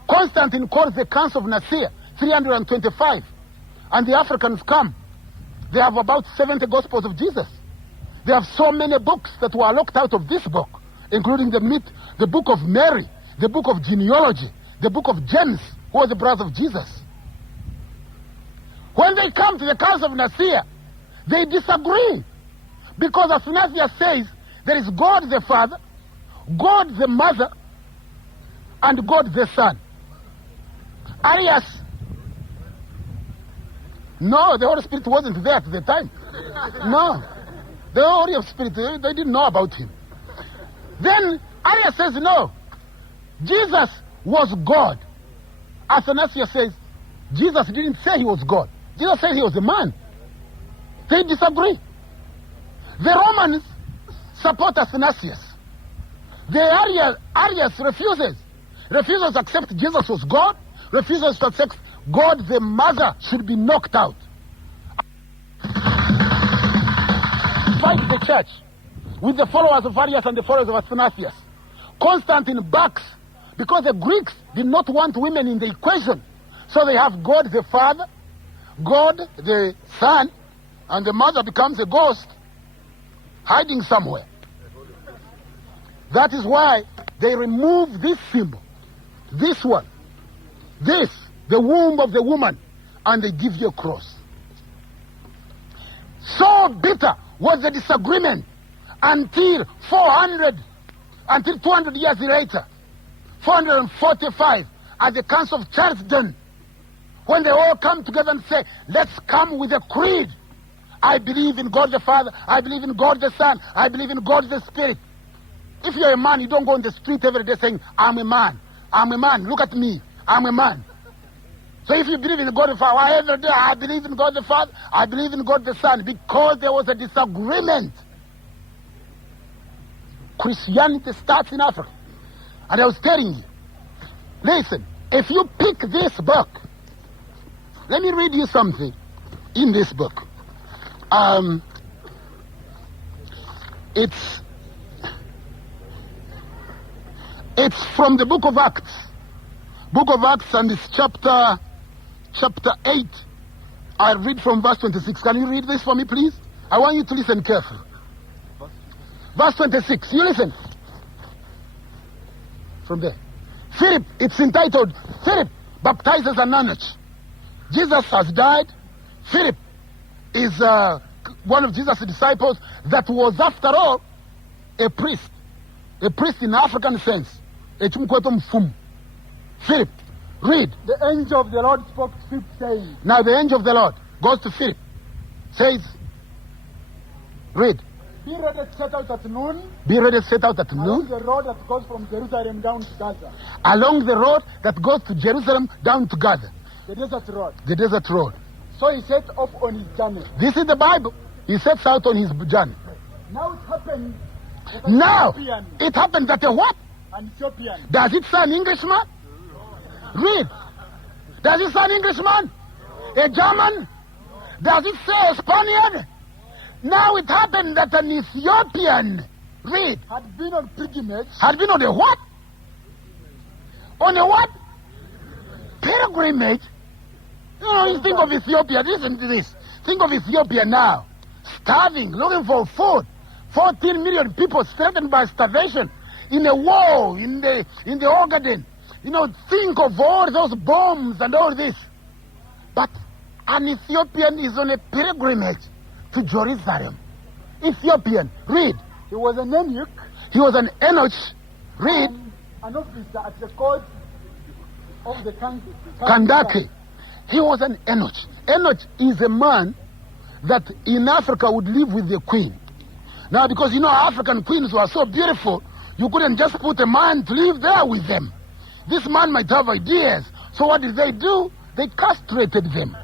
Constantine calls the Council of Nicaea, 325, and the Africans come. They have about 70 Gospels of Jesus. They have so many books that were locked out of this book, including the book of Mary, the book of genealogy, the book of James, who was the brother of Jesus. When they come to the Council of Nicaea, they disagree, because Athanasius says there is God the Father, God the Mother, and God the Son. Arius, no, the Holy Spirit wasn't there at the time. No, the Holy Spirit, they didn't know about him. Then Arius says, no, Jesus was God. Athanasius says, Jesus didn't say he was God. Jesus said he was a man. They disagree. The Romans support Athanasius. The Arius refuses to accept Jesus was God, refuses to accept God the Mother should be knocked out. Fight the church with the followers of Arius and the followers of Athanasius. Constantine backs, because the Greeks did not want women in the equation. So they have God the Father, God the Son, and the Mother becomes a ghost hiding somewhere. That is why they remove this symbol, this one, this, the womb of the woman, and they give you a cross. So bitter was the disagreement until 200 years later, 445, at the Council of Chalcedon, when they all come together and say, let's come with a creed. I believe in God the Father, I believe in God the Son, I believe in God the Spirit. If you're a man, you don't go on the street every day saying, I'm a man, look at me, I'm a man. So if you believe in God the Father, every day I believe in God the Father, I believe in God the Son, because there was a disagreement. Christianity starts in Africa. And I was telling you, listen, if you pick this book, let me read you something in this book. It's from the book of Acts. Book of Acts, and it's chapter 8. I'll read from verse 26. Can you read this for me, please? I want you to listen carefully. Verse 26. You listen. From there. Philip, it's entitled, Philip baptizes an anarch. Jesus has died. Philip is one of Jesus' disciples that was, after all, a priest. A priest in African sense. Philip, read. The angel of the Lord spoke to Philip, saying. Now the angel of the Lord goes to Philip, says, read. Be ready to set out at noon. Be ready to set out at Along noon. the road that goes from Jerusalem down to Gaza. Along the road that goes to Jerusalem down to Gaza. The desert road. The desert road. So he set off on his journey. This is the Bible. He sets out on his journey. Now it happened. Now, it happened that a what? An Ethiopian. Does it say an Englishman? Read. Does it say an Englishman? A German? Does it say a Spaniard? Now it happened that an Ethiopian, read, Had been on pilgrimage. had been on a what? On a what? Pilgrimage. You know, you think of Ethiopia, listen to this. Think of Ethiopia now. starving, looking for food. 14 million people threatened by starvation in a war in the Ogaden. You know, think of all those bombs and all this. But an Ethiopian is on a pilgrimage to Jerusalem. Ethiopian, read. He was an eunuch. He was an eunuch, read. An officer at the court of the Kandake. He was an eunuch. Eunuch is a man that in Africa would live with the queen. Now, because you know African queens were so beautiful, you couldn't just put a man to live there with them. This man might have ideas. So what did they do? They castrated them.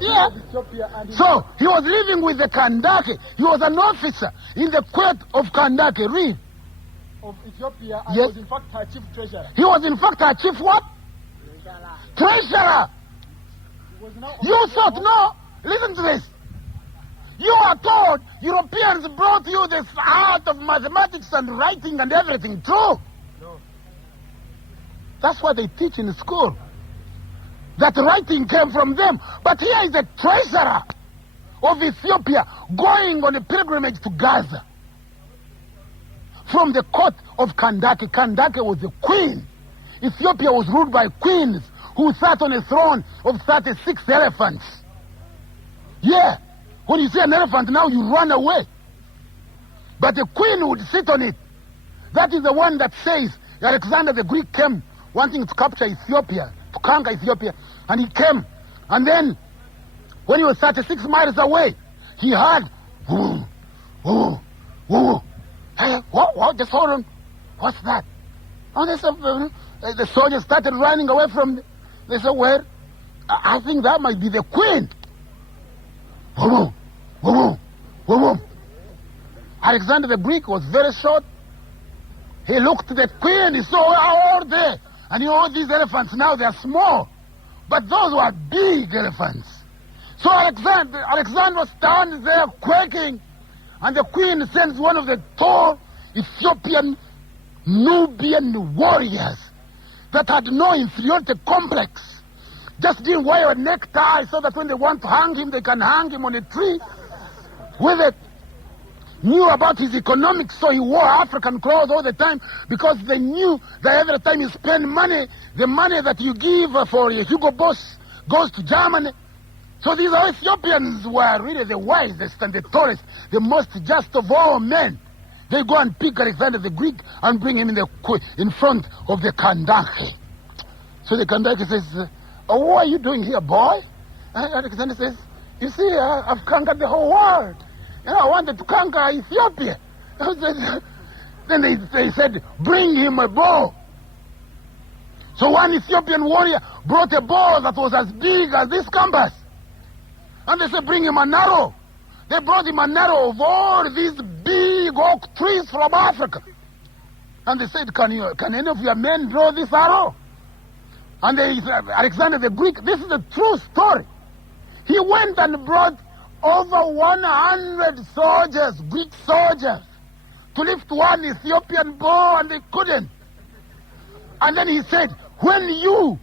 Yeah. So he was living with the Kandake. He was an officer in the court of Kandake. Read. Of Ethiopia, and yes. was in fact her chief treasurer. He was in fact her chief what? Treasurer. You thought, no, listen to this. You are told Europeans brought you the art of mathematics and writing and everything. True. No. That's what they teach in school. That writing came from them. But here is the treasurer of Ethiopia going on a pilgrimage to Gaza. From the court of Kandake. Kandake was the queen. Ethiopia was ruled by queens who sat on a throne of 36 elephants. Yeah. When you see an elephant now, you run away. But the queen would sit on it. That is the one that says Alexander the Greek came wanting to capture Ethiopia, to conquer Ethiopia. And he came. And then, when he was 36 miles away, he heard, woo, woo, woo. Hey, what? Just hold on. What's that? Oh, they said, the soldiers started running away from them. They said, well, I think that might be the queen. Woo, woo, woo, woo. Alexander the Greek was very short. He looked at the queen, he saw her all there. And you know, all these elephants now, they're small. But those were big elephants. So Alexander stands there quaking. And the queen sends one of the tall Ethiopian Nubian warriors that had no inferiority complex. Just didn't wear a necktie so that when they want to hang him, they can hang him on a tree with it. Knew about his economics, so he wore African clothes all the time because they knew that every time you spend money, the money that you give for a Hugo Boss goes to Germany. So these Ethiopians were really the wisest and the tallest, the most just of all men. They go and pick Alexander the Greek and bring him in front of the Kandake. So the Kandake says, oh, what are you doing here, boy? And Alexander says, you see, I've conquered the whole world. You know, I wanted to conquer Ethiopia. Then they said, bring him a bow. So one Ethiopian warrior brought a bow that was as big as this canvas. And they said, bring him an arrow. They brought him an arrow of all these big oak trees from Africa. And they said, can any of your men draw this arrow? And Alexander the Greek, this is a true story. He went and brought over 100 soldiers, Greek soldiers, to lift one Ethiopian bow, and they couldn't. And then he said, when you,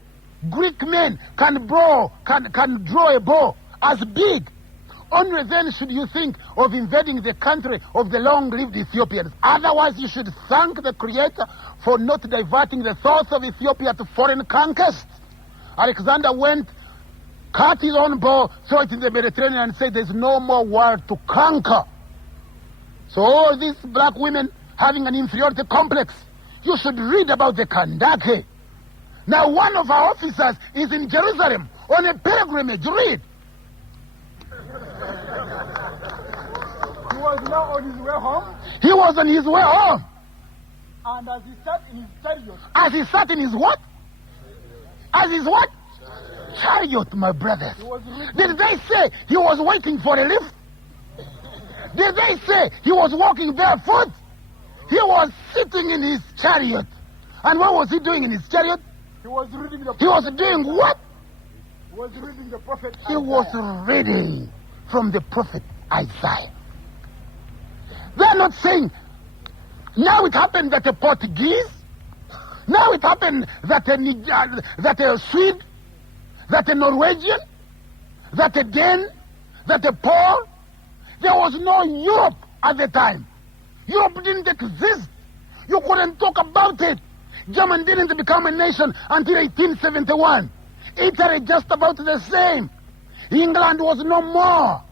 Greek men, can draw a bow as big, only then should you think of invading the country of the long-lived Ethiopians. Otherwise, you should thank the Creator for not diverting the thoughts of Ethiopia to foreign conquest. Alexander went, cut his own bow, threw it in the Mediterranean, and said, there's no more world to conquer. So all these black women having an inferiority complex, you should read about the Kandake. Now, one of our officers is in Jerusalem on a pilgrimage. Read. He was now on his way home. He was on his way home. And as he sat in his chariot. As he sat in his what? As his what? Chariot, my brothers. Did they say he was waiting for a lift? Did they say he was walking barefoot? He was sitting in his chariot. And what was he doing in his chariot? He was reading the prophet. He was doing what? He was reading the prophet Isaiah. He was reading from the prophet Isaiah. They're not saying, now it happened that a Portuguese, now it happened that a Swede, that a Norwegian, that the den, that the poor. There was no Europe at the time. Europe didn't exist. You couldn't talk about it. Germany didn't become a nation until 1871. Italy just about the same. England was no more.